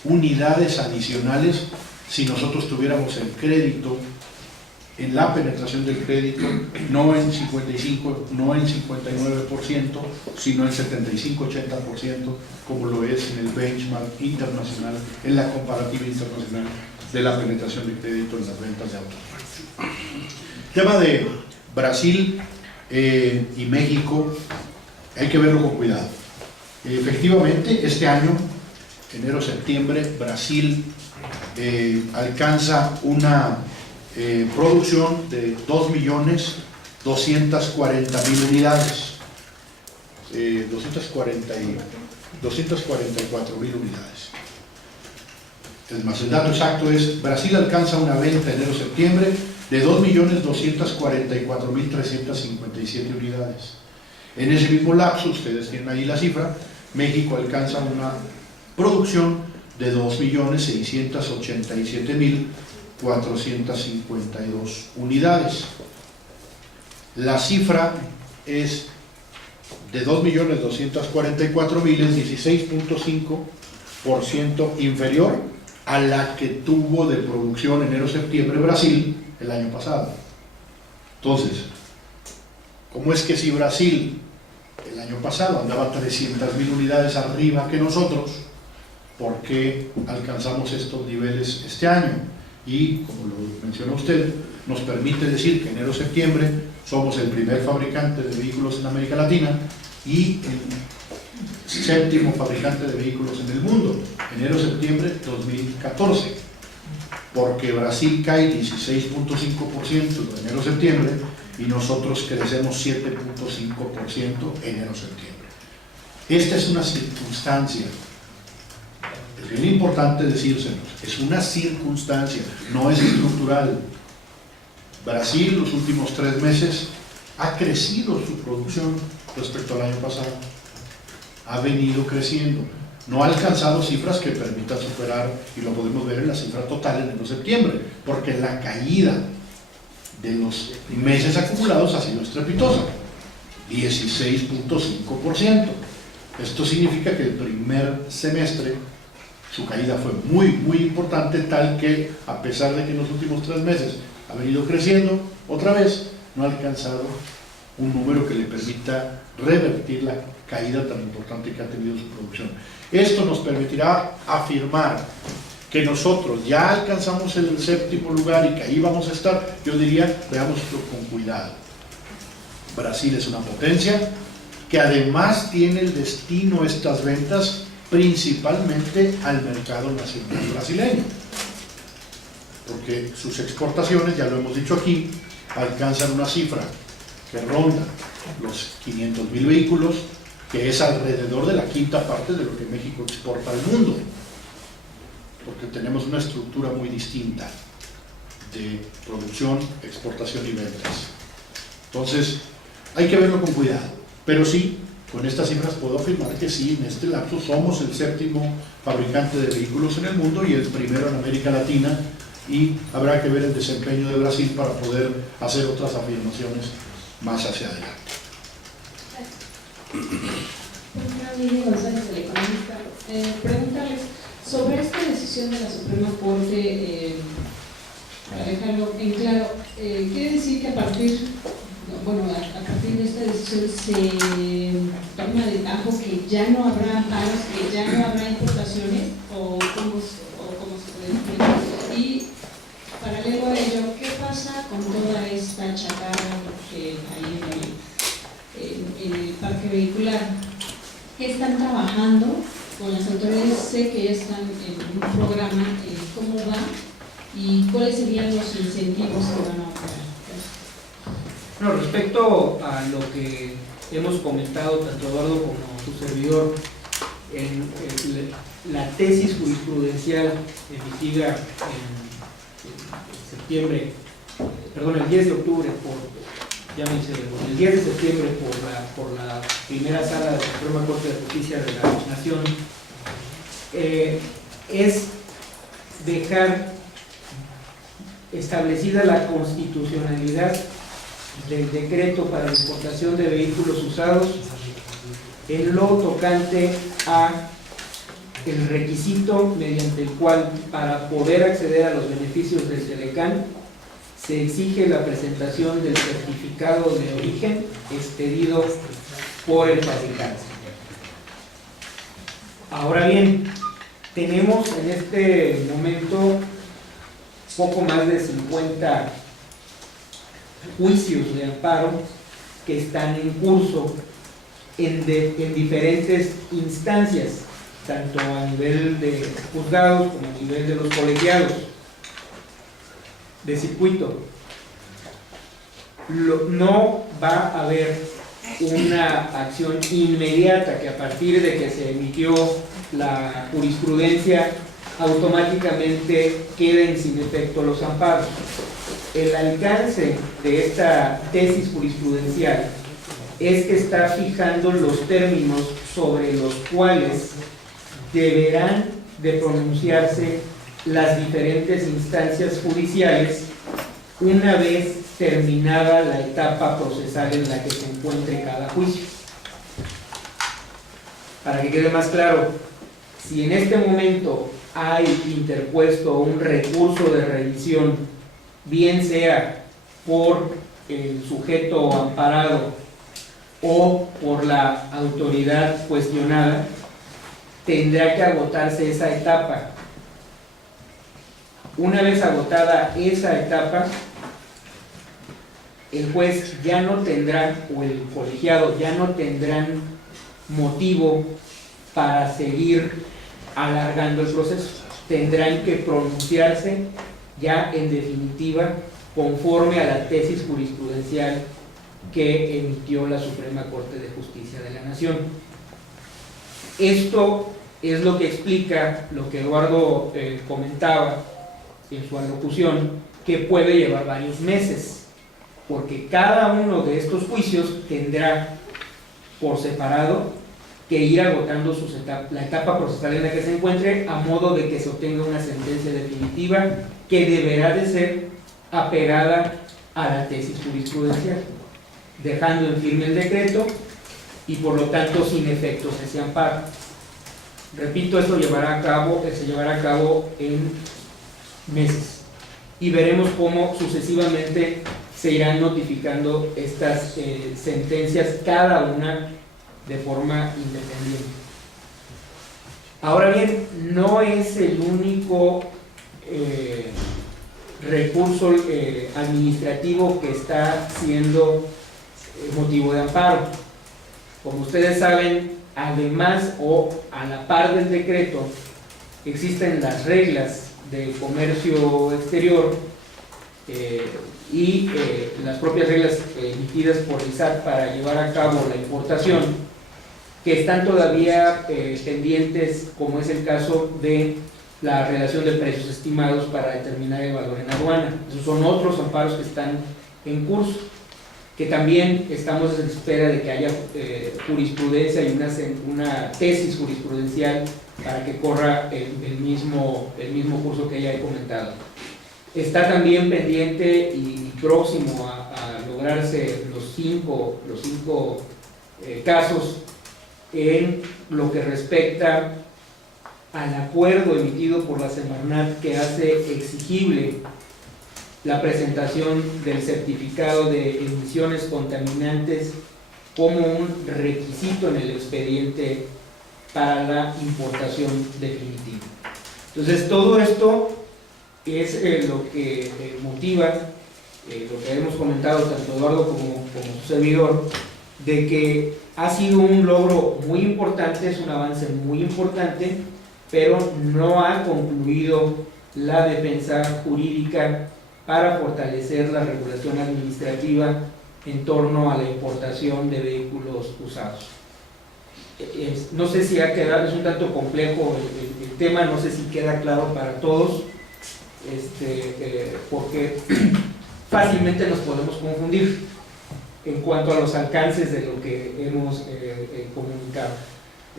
unidades adicionales si nosotros tuviéramos el crédito, en la penetración del crédito, no en 55, no en 59%, sino en 75-80%, como lo es en el benchmark internacional, en la comparativa internacional de la penetración de crédito en las ventas de autos. El tema de Brasil y México hay que verlo con cuidado. Efectivamente, este año, enero-septiembre, Brasil alcanza una producción de 2.240.000 unidades, 244.000 unidades. Es más, el dato exacto es, Brasil alcanza una venta enero-septiembre de 2.244.357 unidades. En ese mismo lapso, ustedes tienen ahí la cifra, México alcanza una producción de 2.687.452 unidades. La cifra es de 2.244.000, es 16.5% inferior a la que tuvo de producción enero-septiembre Brasil el año pasado. Entonces, ¿cómo es que si Brasil el año pasado andaba 300.000 unidades arriba que nosotros, por qué alcanzamos estos niveles este año? Y, como lo mencionó usted, nos permite decir que enero-septiembre somos el primer fabricante de vehículos en América Latina y el séptimo fabricante de vehículos en el mundo, enero-septiembre 2014, porque Brasil cae 16.5% de enero-septiembre y nosotros crecemos 7.5% enero-septiembre. Esta es una circunstancia, es bien importante decírselos, es una circunstancia, no es estructural. Brasil los últimos 3 meses ha crecido su producción respecto al año pasado, ha venido creciendo, no ha alcanzado cifras que permitan superar, y lo podemos ver en la cifra total en enero-septiembre, porque la caída de los meses acumulados ha sido estrepitosa, 16.5%. Esto significa que el primer semestre su caída fue muy importante, tal que a pesar de que en los últimos 3 meses ha venido creciendo otra vez, no ha alcanzado un número que le permita revertir la caída tan importante que ha tenido su producción. Esto nos permitirá afirmar que nosotros ya alcanzamos el 7º lugar y que ahí vamos a estar, yo diría, veámoslo con cuidado. Brasil es una potencia que además tiene el destino estas ventas principalmente al mercado nacional brasileño, porque sus exportaciones, ya lo hemos dicho aquí, alcanzan una cifra que ronda los 500,000 vehículos, que es alrededor de la 1/5 parte de lo que México exporta al mundo, porque tenemos una estructura muy distinta de producción, exportación y ventas. Entonces, hay que verlo con cuidado, pero sí, con estas cifras puedo afirmar que sí, en este lapso somos el 7º fabricante de vehículos en el mundo y el primero en América Latina, y habrá que ver el desempeño de Brasil para poder hacer otras afirmaciones más hacia adelante. Miguel González, El Economista. Preguntarles sobre esta decisión de la Suprema Corte, para dejarlo en claro, quiere decir que a partir de esta decisión se toma de tajo que ya no habrá paros, que ya no habrá importaciones, o cómo se puede explicar. Y paralelo a ello, ¿qué pasa con toda esta chatarra que hay en el parque vehicular? ¿Qué están trabajando con las autoridades? Sé que ya están en un programa, ¿cómo va? ¿Y cuáles serían los incentivos que van a operar? Bueno, respecto a lo que hemos comentado tanto Eduardo como su servidor, en la tesis jurisprudencial emitida el 10 de octubre el 10 de septiembre por la primera sala de la Suprema Corte de Justicia de la Nación, es dejar establecida la constitucionalidad del decreto para la importación de vehículos usados en lo tocante a el requisito mediante el cual, para poder acceder a los beneficios del Telecán, se exige la presentación del certificado de origen expedido por el fabricante. Ahora bien, tenemos en este momento poco más de 50 juicios de amparo que están en curso en diferentes instancias, tanto a nivel de juzgados como a nivel de los colegiados de circuito. No va a haber una acción inmediata que a partir de que se emitió la jurisprudencia automáticamente queden sin efecto los amparos. El alcance de esta tesis jurisprudencial es que está fijando los términos sobre los cuales deberán de pronunciarse las diferentes instancias judiciales una vez terminada la etapa procesal en la que se encuentre cada juicio. Para que quede más claro, si en este momento hay interpuesto un recurso de revisión, bien sea por el sujeto amparado o por la autoridad cuestionada, tendrá que agotarse esa etapa. Una vez agotada esa etapa, el juez ya no tendrá, o el colegiado ya no tendrán motivo para seguir alargando el proceso. Tendrán que pronunciarse ya en definitiva conforme a la tesis jurisprudencial que emitió la Suprema Corte de Justicia de la Nación. Esto es lo que explica lo que Eduardo comentaba en su alocución, que puede llevar varios meses, porque cada uno de estos juicios tendrá por separado que ir agotando la etapa procesal en la que se encuentre, a modo de que se obtenga una sentencia definitiva que deberá de ser apegada a la tesis jurisprudencial, dejando en firme el decreto y por lo tanto sin efectos ese amparo. Repito, esto se llevará a cabo en meses y veremos cómo sucesivamente se irán notificando estas sentencias, cada una de forma independiente. Ahora bien, no es el único recurso administrativo que está siendo motivo de amparo. Como ustedes saben, además o a la par del decreto, existen las reglas de comercio exterior y las propias reglas emitidas por el SAT para llevar a cabo la importación, que están todavía pendientes, como es el caso de la relación de precios estimados para determinar el valor en aduana. Esos son otros amparos que están en curso, que también estamos en espera de que haya jurisprudencia y una tesis jurisprudencial para que corra el mismo curso que ya he comentado. Está también pendiente y próximo a lograrse los cinco casos en lo que respecta al acuerdo emitido por la Semarnat que hace exigible la presentación del certificado de emisiones contaminantes como un requisito en el expediente para la importación definitiva. Entonces, todo esto es lo que motiva, lo que hemos comentado tanto Eduardo como su servidor, de que ha sido un logro muy importante, es un avance muy importante, pero no ha concluido la defensa jurídica para fortalecer la regulación administrativa en torno a la importación de vehículos usados. No sé si ha quedado, es un tanto complejo el tema, no sé si queda claro para todos, porque fácilmente nos podemos confundir en cuanto a los alcances de lo que hemos comunicado.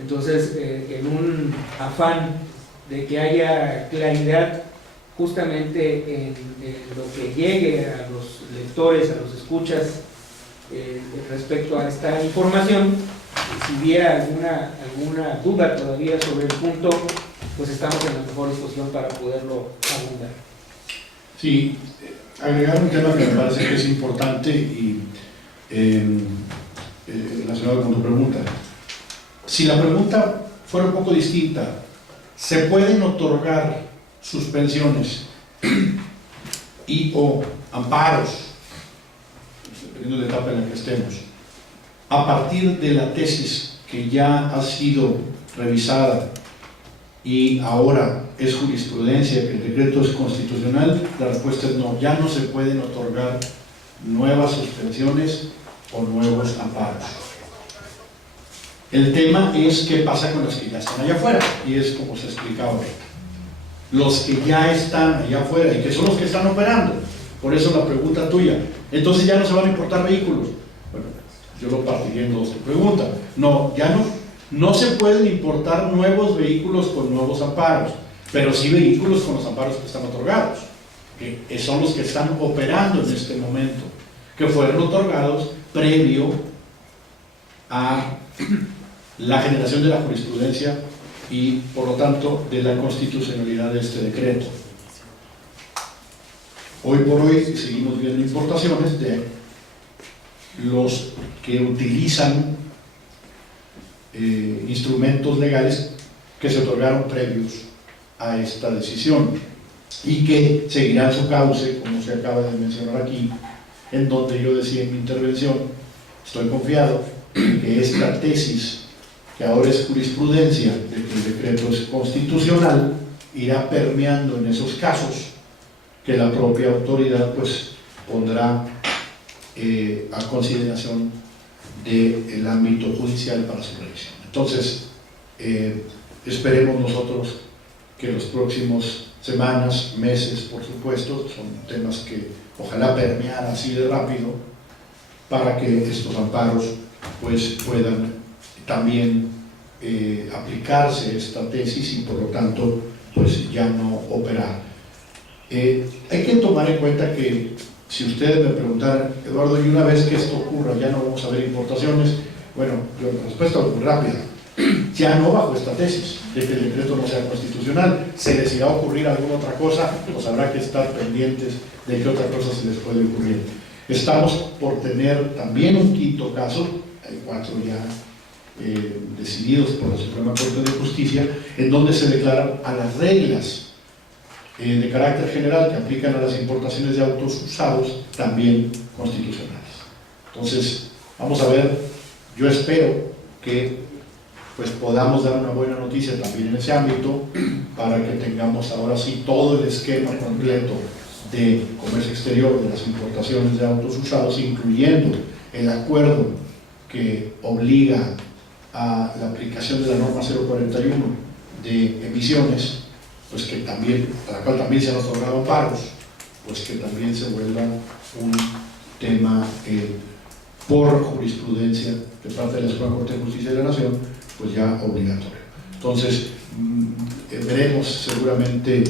Entonces, en un afán de que haya claridad justamente en lo que llegue a los lectores, a los escuchas respecto a esta información, si hubiera alguna duda todavía sobre el punto, pues estamos en la mejor disposición para poderlo abundar. Sí, agregar un tema que me parece que es importante y relacionado con tu pregunta. Si la pregunta fuera un poco distinta, ¿se pueden otorgar suspensiones y o amparos, dependiendo de la etapa en la que estemos, a partir de la tesis que ya ha sido revisada y ahora es jurisprudencia, que el decreto es constitucional? La respuesta es no, ya no se pueden otorgar nuevas suspensiones o nuevos amparos. El tema es qué pasa con los que ya están allá afuera, y es como se explicaba ahorita. Los que ya están allá afuera y que son los que están operando. Por eso la pregunta tuya, entonces ya no se van a importar vehículos. Bueno, yo lo partiría en dos tu pregunta. No, ya no se pueden importar nuevos vehículos con nuevos amparos, pero sí vehículos con los amparos que están otorgados, que son los que están operando en este momento, que fueron otorgados previo a la generación de la jurisprudencia y, por lo tanto, de la constitucionalidad de este decreto. Hoy por hoy seguimos viendo importaciones de los que utilizan instrumentos legales que se otorgaron previos a esta decisión y que seguirán su cauce, como se acaba de mencionar aquí, en donde yo decía en mi intervención, estoy confiado en que esta tesis, que ahora es jurisprudencia, de que el decreto es constitucional, irá permeando en esos casos que la propia autoridad pues pondrá a consideración del ámbito judicial para su revisión. Entonces, esperemos nosotros que los próximos semanas, meses, por supuesto, son temas que ojalá permear así de rápido, para que estos amparos pues puedan también aplicarse esta tesis y por lo tanto pues ya no operar. Hay que tomar en cuenta que si ustedes me preguntaran, Eduardo, y una vez que esto ocurra ya no vamos a ver importaciones, bueno, la respuesta es muy rápida, ya no bajo esta tesis de que el decreto no sea constitucional. Se les irá a ocurrir alguna otra cosa, pues habrá que estar pendientes de qué otra cosa se les puede ocurrir. Estamos por tener también un quinto caso, hay 4 ya decididos por la Suprema Corte de Justicia, en donde se declaran a las reglas de carácter general que aplican a las importaciones de autos usados también constitucionales. Entonces, vamos a ver, yo espero que pues podamos dar una buena noticia también en ese ámbito, para que tengamos ahora sí todo el esquema completo de comercio exterior de las importaciones de autos usados, incluyendo el acuerdo que obliga a la aplicación de la norma 041 de emisiones, pues que también, a la cual también se han otorgado amparos, pues que también se vuelva un tema por jurisprudencia de parte de la Suprema Corte de Justicia de la Nación, pues ya obligatorio. Entonces, veremos seguramente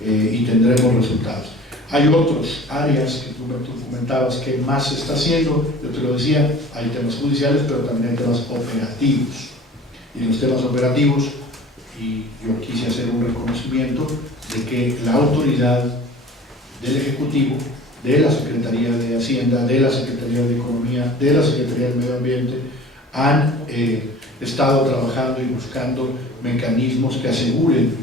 y tendremos resultados. Hay otras áreas que tú comentabas que más se está haciendo, yo te lo decía, hay temas judiciales, pero también hay temas operativos. Y los temas operativos, y yo quise hacer un reconocimiento de que la autoridad del Ejecutivo, de la Secretaría de Hacienda, de la Secretaría de Economía, de la Secretaría del Medio Ambiente, han estado trabajando y buscando mecanismos que aseguren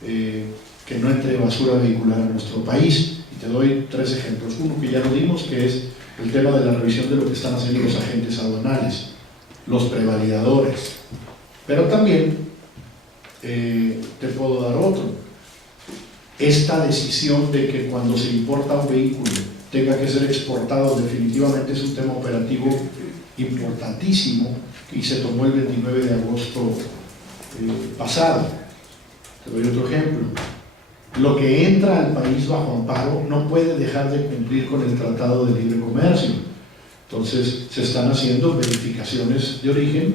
que no entre basura vehicular a nuestro país. Y te doy 3 ejemplos. Uno que ya lo dimos, que es el tema de la revisión de lo que están haciendo los agentes aduanales, los prevalidadores. Pero también te puedo dar otro. Esta decisión de que cuando se importa un vehículo tenga que ser exportado definitivamente es un tema operativo importantísimo y se tomó el 29 de agosto pasado. Te doy otro ejemplo. Lo que entra al país bajo amparo no puede dejar de cumplir con el Tratado de Libre Comercio. Entonces se están haciendo verificaciones de origen,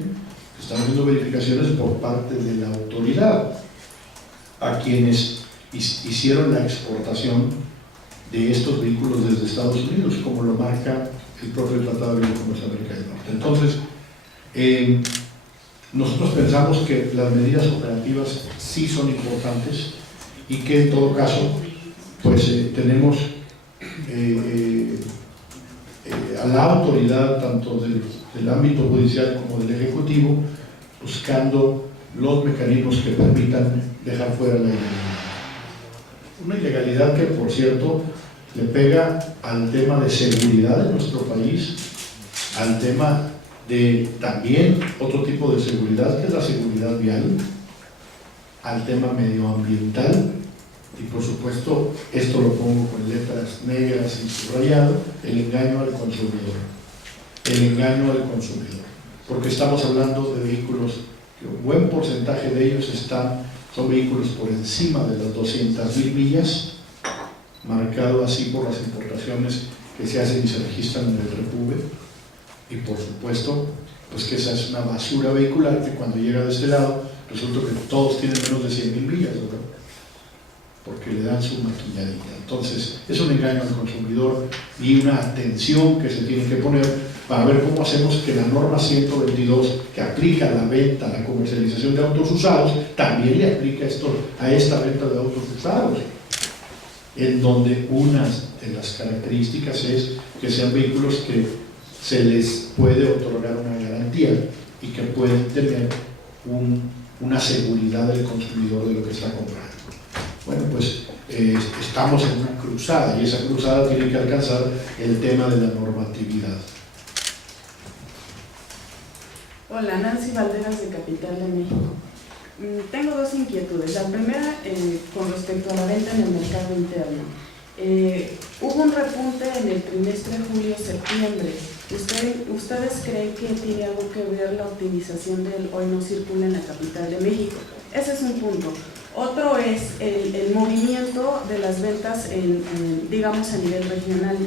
se están haciendo verificaciones por parte de la autoridad a quienes hicieron la exportación de estos vehículos desde Estados Unidos, como lo marca el propio Tratado de Libre Comercio de América del Norte. Entonces, nosotros pensamos que las medidas operativas sí son importantes y que en todo caso pues tenemos a la autoridad tanto del ámbito judicial como del ejecutivo buscando los mecanismos que permitan dejar fuera la ilegalidad. Una ilegalidad que, por cierto, le pega al tema de seguridad de nuestro país, al tema de también otro tipo de seguridad que es la seguridad vial, al tema medioambiental y por supuesto, esto lo pongo con letras negras y subrayado, el engaño al consumidor. El engaño al consumidor. Porque estamos hablando de vehículos que un buen porcentaje de ellos son vehículos por encima de las 200.000 millas, marcado así por las importaciones que se hacen y se registran en el Repube. Y por supuesto, pues que esa es una basura vehicular que cuando llega de este lado, resulta que todos tienen menos de 100.000 millas, ¿verdad? Porque le dan su maquilladita. Entonces, es un engaño al consumidor y una atención que se tiene que poner para ver cómo hacemos que la norma 122, que aplica a la venta, a la comercialización de autos usados, también le aplica esto a esta venta de autos usados, en donde una de las características es que sean vehículos que se les puede otorgar una garantía y que pueden tener una seguridad del consumidor de lo que está comprando. Bueno, pues estamos en una cruzada y esa cruzada tiene que alcanzar el tema de la normatividad. Hola, Nancy Valderas de Capital de México. Tengo 2 inquietudes. La primera, con respecto a la venta en el mercado interno. Hubo un repunte en el trimestre julio-septiembre. ¿Ustedes creen que tiene algo que ver la optimización del hoy no circula en la capital de México? Ese es un punto. Otro es el movimiento de las ventas, digamos, a nivel regional.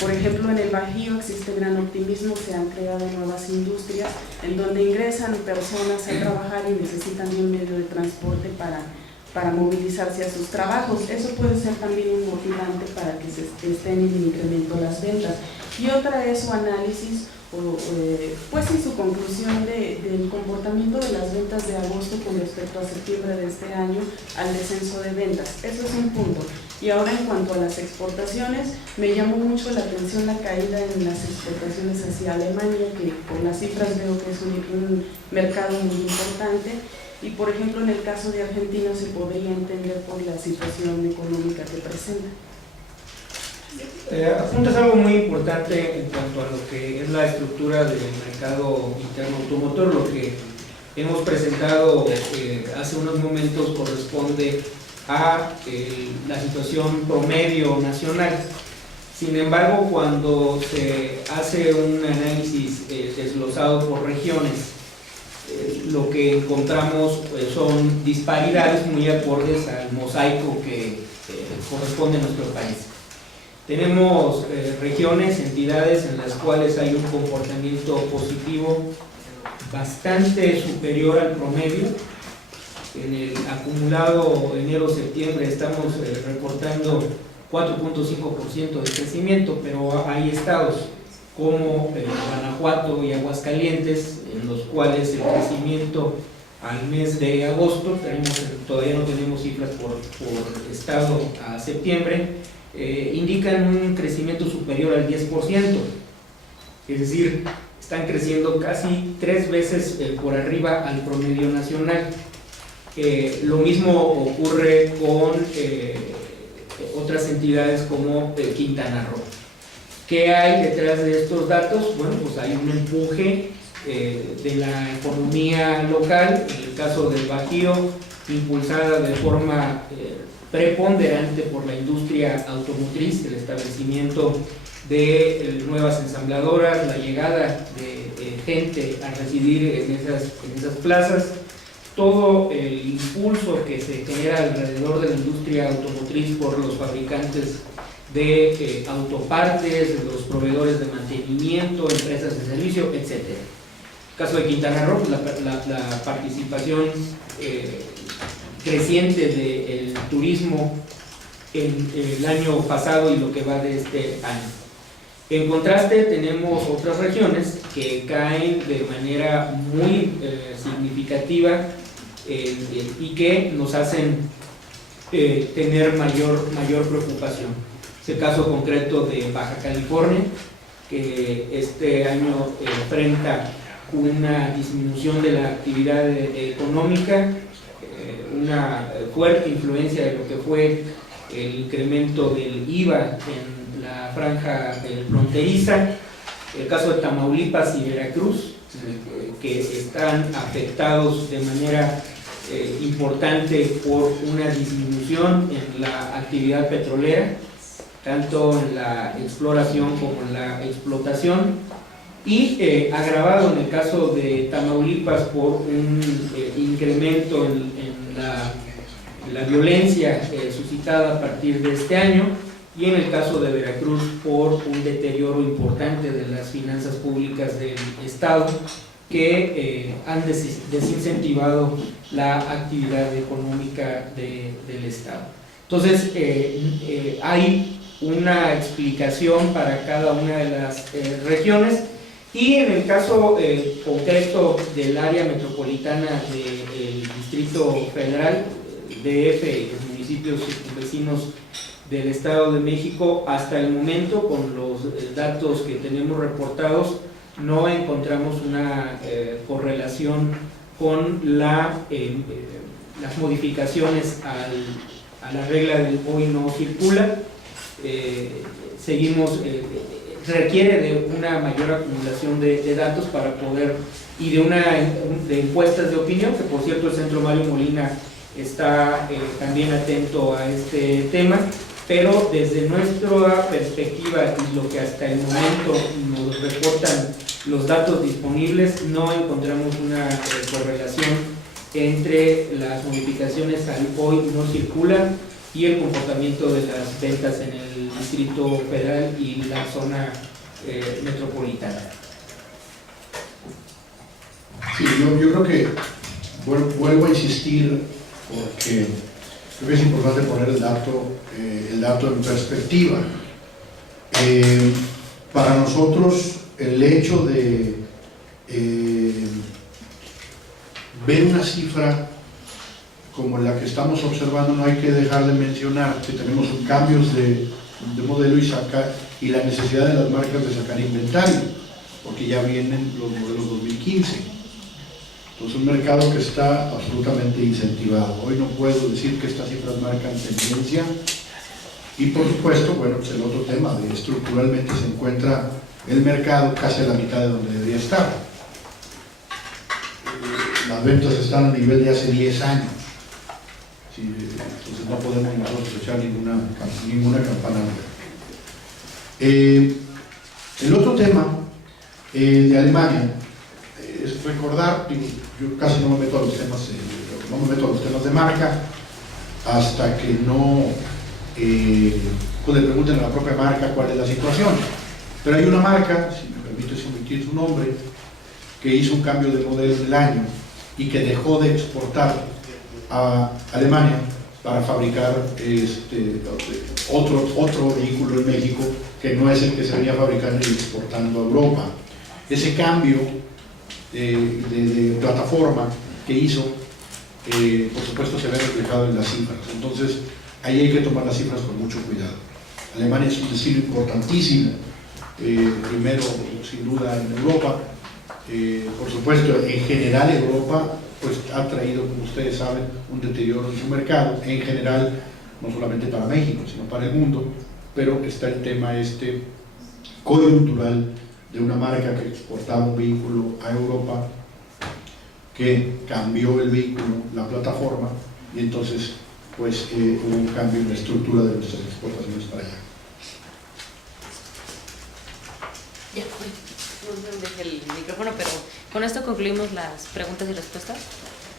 Por ejemplo, en el Bajío existe gran optimismo, se han creado nuevas industrias en donde ingresan personas a trabajar y necesitan de un medio de transporte para movilizarse a sus trabajos. Eso puede ser también un motivante para que se estén en incremento las ventas. Y otra es su análisis, pues y su conclusión del comportamiento de las ventas de agosto con respecto a septiembre de este año al descenso de ventas. Eso es un punto. Y ahora en cuanto a las exportaciones, me llamó mucho la atención la caída en las exportaciones hacia Alemania, que por las cifras veo que es un mercado muy importante. Y por ejemplo, en el caso de Argentina se podría entender por la situación económica que presenta. Apuntas algo muy importante en cuanto a lo que es la estructura del mercado interno automotor. Lo que hemos presentado hace unos momentos corresponde a la situación promedio nacional. Sin embargo, cuando se hace un análisis desglosado por regiones, lo que encontramos son disparidades muy acordes al mosaico que corresponde a nuestro país. Tenemos regiones, entidades en las cuales hay un comportamiento positivo bastante superior al promedio. En el acumulado enero-septiembre estamos reportando 4.5% de crecimiento, pero hay estados como Guanajuato y Aguascalientes, en los cuales el crecimiento al mes de agosto, todavía no tenemos cifras por estado a septiembre, indican un crecimiento superior al 10%, es decir, están creciendo casi 3 veces por arriba al promedio nacional. Lo mismo ocurre con otras entidades como Quintana Roo. ¿Qué hay detrás de estos datos? Bueno, pues hay un empuje de la economía local, en el caso del Bajío, impulsada de forma preponderante por la industria automotriz, el establecimiento de nuevas ensambladoras, la llegada de gente a residir en esas plazas, todo el impulso que se genera alrededor de la industria automotriz por los fabricantes de autopartes, los proveedores de mantenimiento, empresas de servicio, etc. En el caso de Quintana Roo, la participación creciente del turismo en el año pasado y lo que va de este año. En contraste, tenemos otras regiones que caen de manera muy significativa y que nos hacen tener mayor preocupación. Es el caso concreto de Baja California, que este año enfrenta una disminución de la actividad económica, una fuerte influencia de lo que fue el incremento del IVA en la franja fronteriza, el caso de Tamaulipas y Veracruz, que están afectados de manera importante por una disminución en la actividad petrolera, tanto en la exploración como en la explotación, y agravado en el caso de Tamaulipas por un incremento en la violencia suscitada a partir de este año, y en el caso de Veracruz por un deterioro importante de las finanzas públicas del Estado que han desincentivado la actividad económica del Estado. Entonces, hay una explicación para cada una de las regiones, y en el caso concreto del área metropolitana del Distrito Federal, DF y los municipios vecinos del Estado de México, hasta el momento, con los datos que tenemos reportados, no encontramos una correlación con las modificaciones a la regla del hoy no circula. Requiere de una mayor acumulación de datos para poder, y de encuestas de opinión, que por cierto el Centro Mario Molina está también atento a este tema, pero desde nuestra perspectiva y lo que hasta el momento nos reportan los datos disponibles, no encontramos una correlación entre las modificaciones al hoy no circula y el comportamiento de las ventas en el Distrito Federal y la zona metropolitana. Sí, yo creo que vuelvo a insistir, porque creo que es importante poner el dato en perspectiva. Para nosotros, el hecho de ver una cifra como la que estamos observando, no hay que dejar de mencionar que tenemos cambios de modelo y la necesidad de las marcas de sacar inventario, porque ya vienen los modelos 2015. Entonces, un mercado que está absolutamente incentivado. Hoy no puedo decir que estas cifras marcan tendencia. Y por supuesto, bueno, pues el otro tema de estructuralmente se encuentra el mercado casi a la mitad de donde debería estar. Las ventas están a nivel de hace 10 años. Sí, entonces no podemos nosotros echar ninguna campanada. El otro tema de Alemania es recordar, yo casi no me meto a los temas, de marca hasta que no pues le pregunten a la propia marca cuál es la situación. Pero hay una marca, si me permites omitir su nombre, que hizo un cambio de modelo en el año y que dejó de exportar a Alemania para fabricar otro vehículo en México que no es el que se venía fabricando y exportando a Europa. Ese cambio de plataforma que hizo, por supuesto se ve reflejado en las cifras. Entonces, ahí hay que tomar las cifras con mucho cuidado. Alemania es un destino importantísimo, primero sin duda en Europa. Por supuesto, en general Europa pues ha traído, como ustedes saben, un deterioro en su mercado, en general, no solamente para México, sino para el mundo, pero está el tema coyuntural de una marca que exportaba un vehículo a Europa, que cambió el vehículo, la plataforma, y entonces pues hubo un cambio en la estructura de nuestras exportaciones para allá. Ya, no dejé el micrófono, pero con esto concluimos las preguntas y respuestas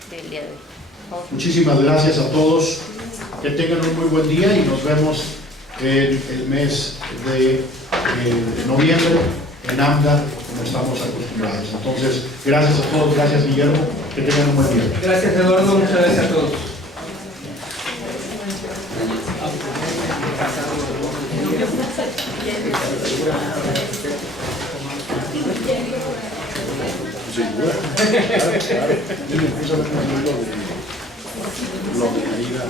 del día de hoy. Por favor. Muchísimas gracias a todos, que tengan un muy buen día y nos vemos en el mes de noviembre en AMDA, como estamos acostumbrados. Entonces, gracias a todos, gracias Guillermo, que tengan un buen día. Gracias Eduardo, muchas gracias a todos. Y me puse a ver lo de la ida.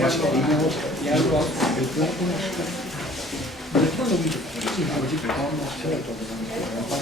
Más cariños y algo. El cuerpo no está. El cuerpo no está.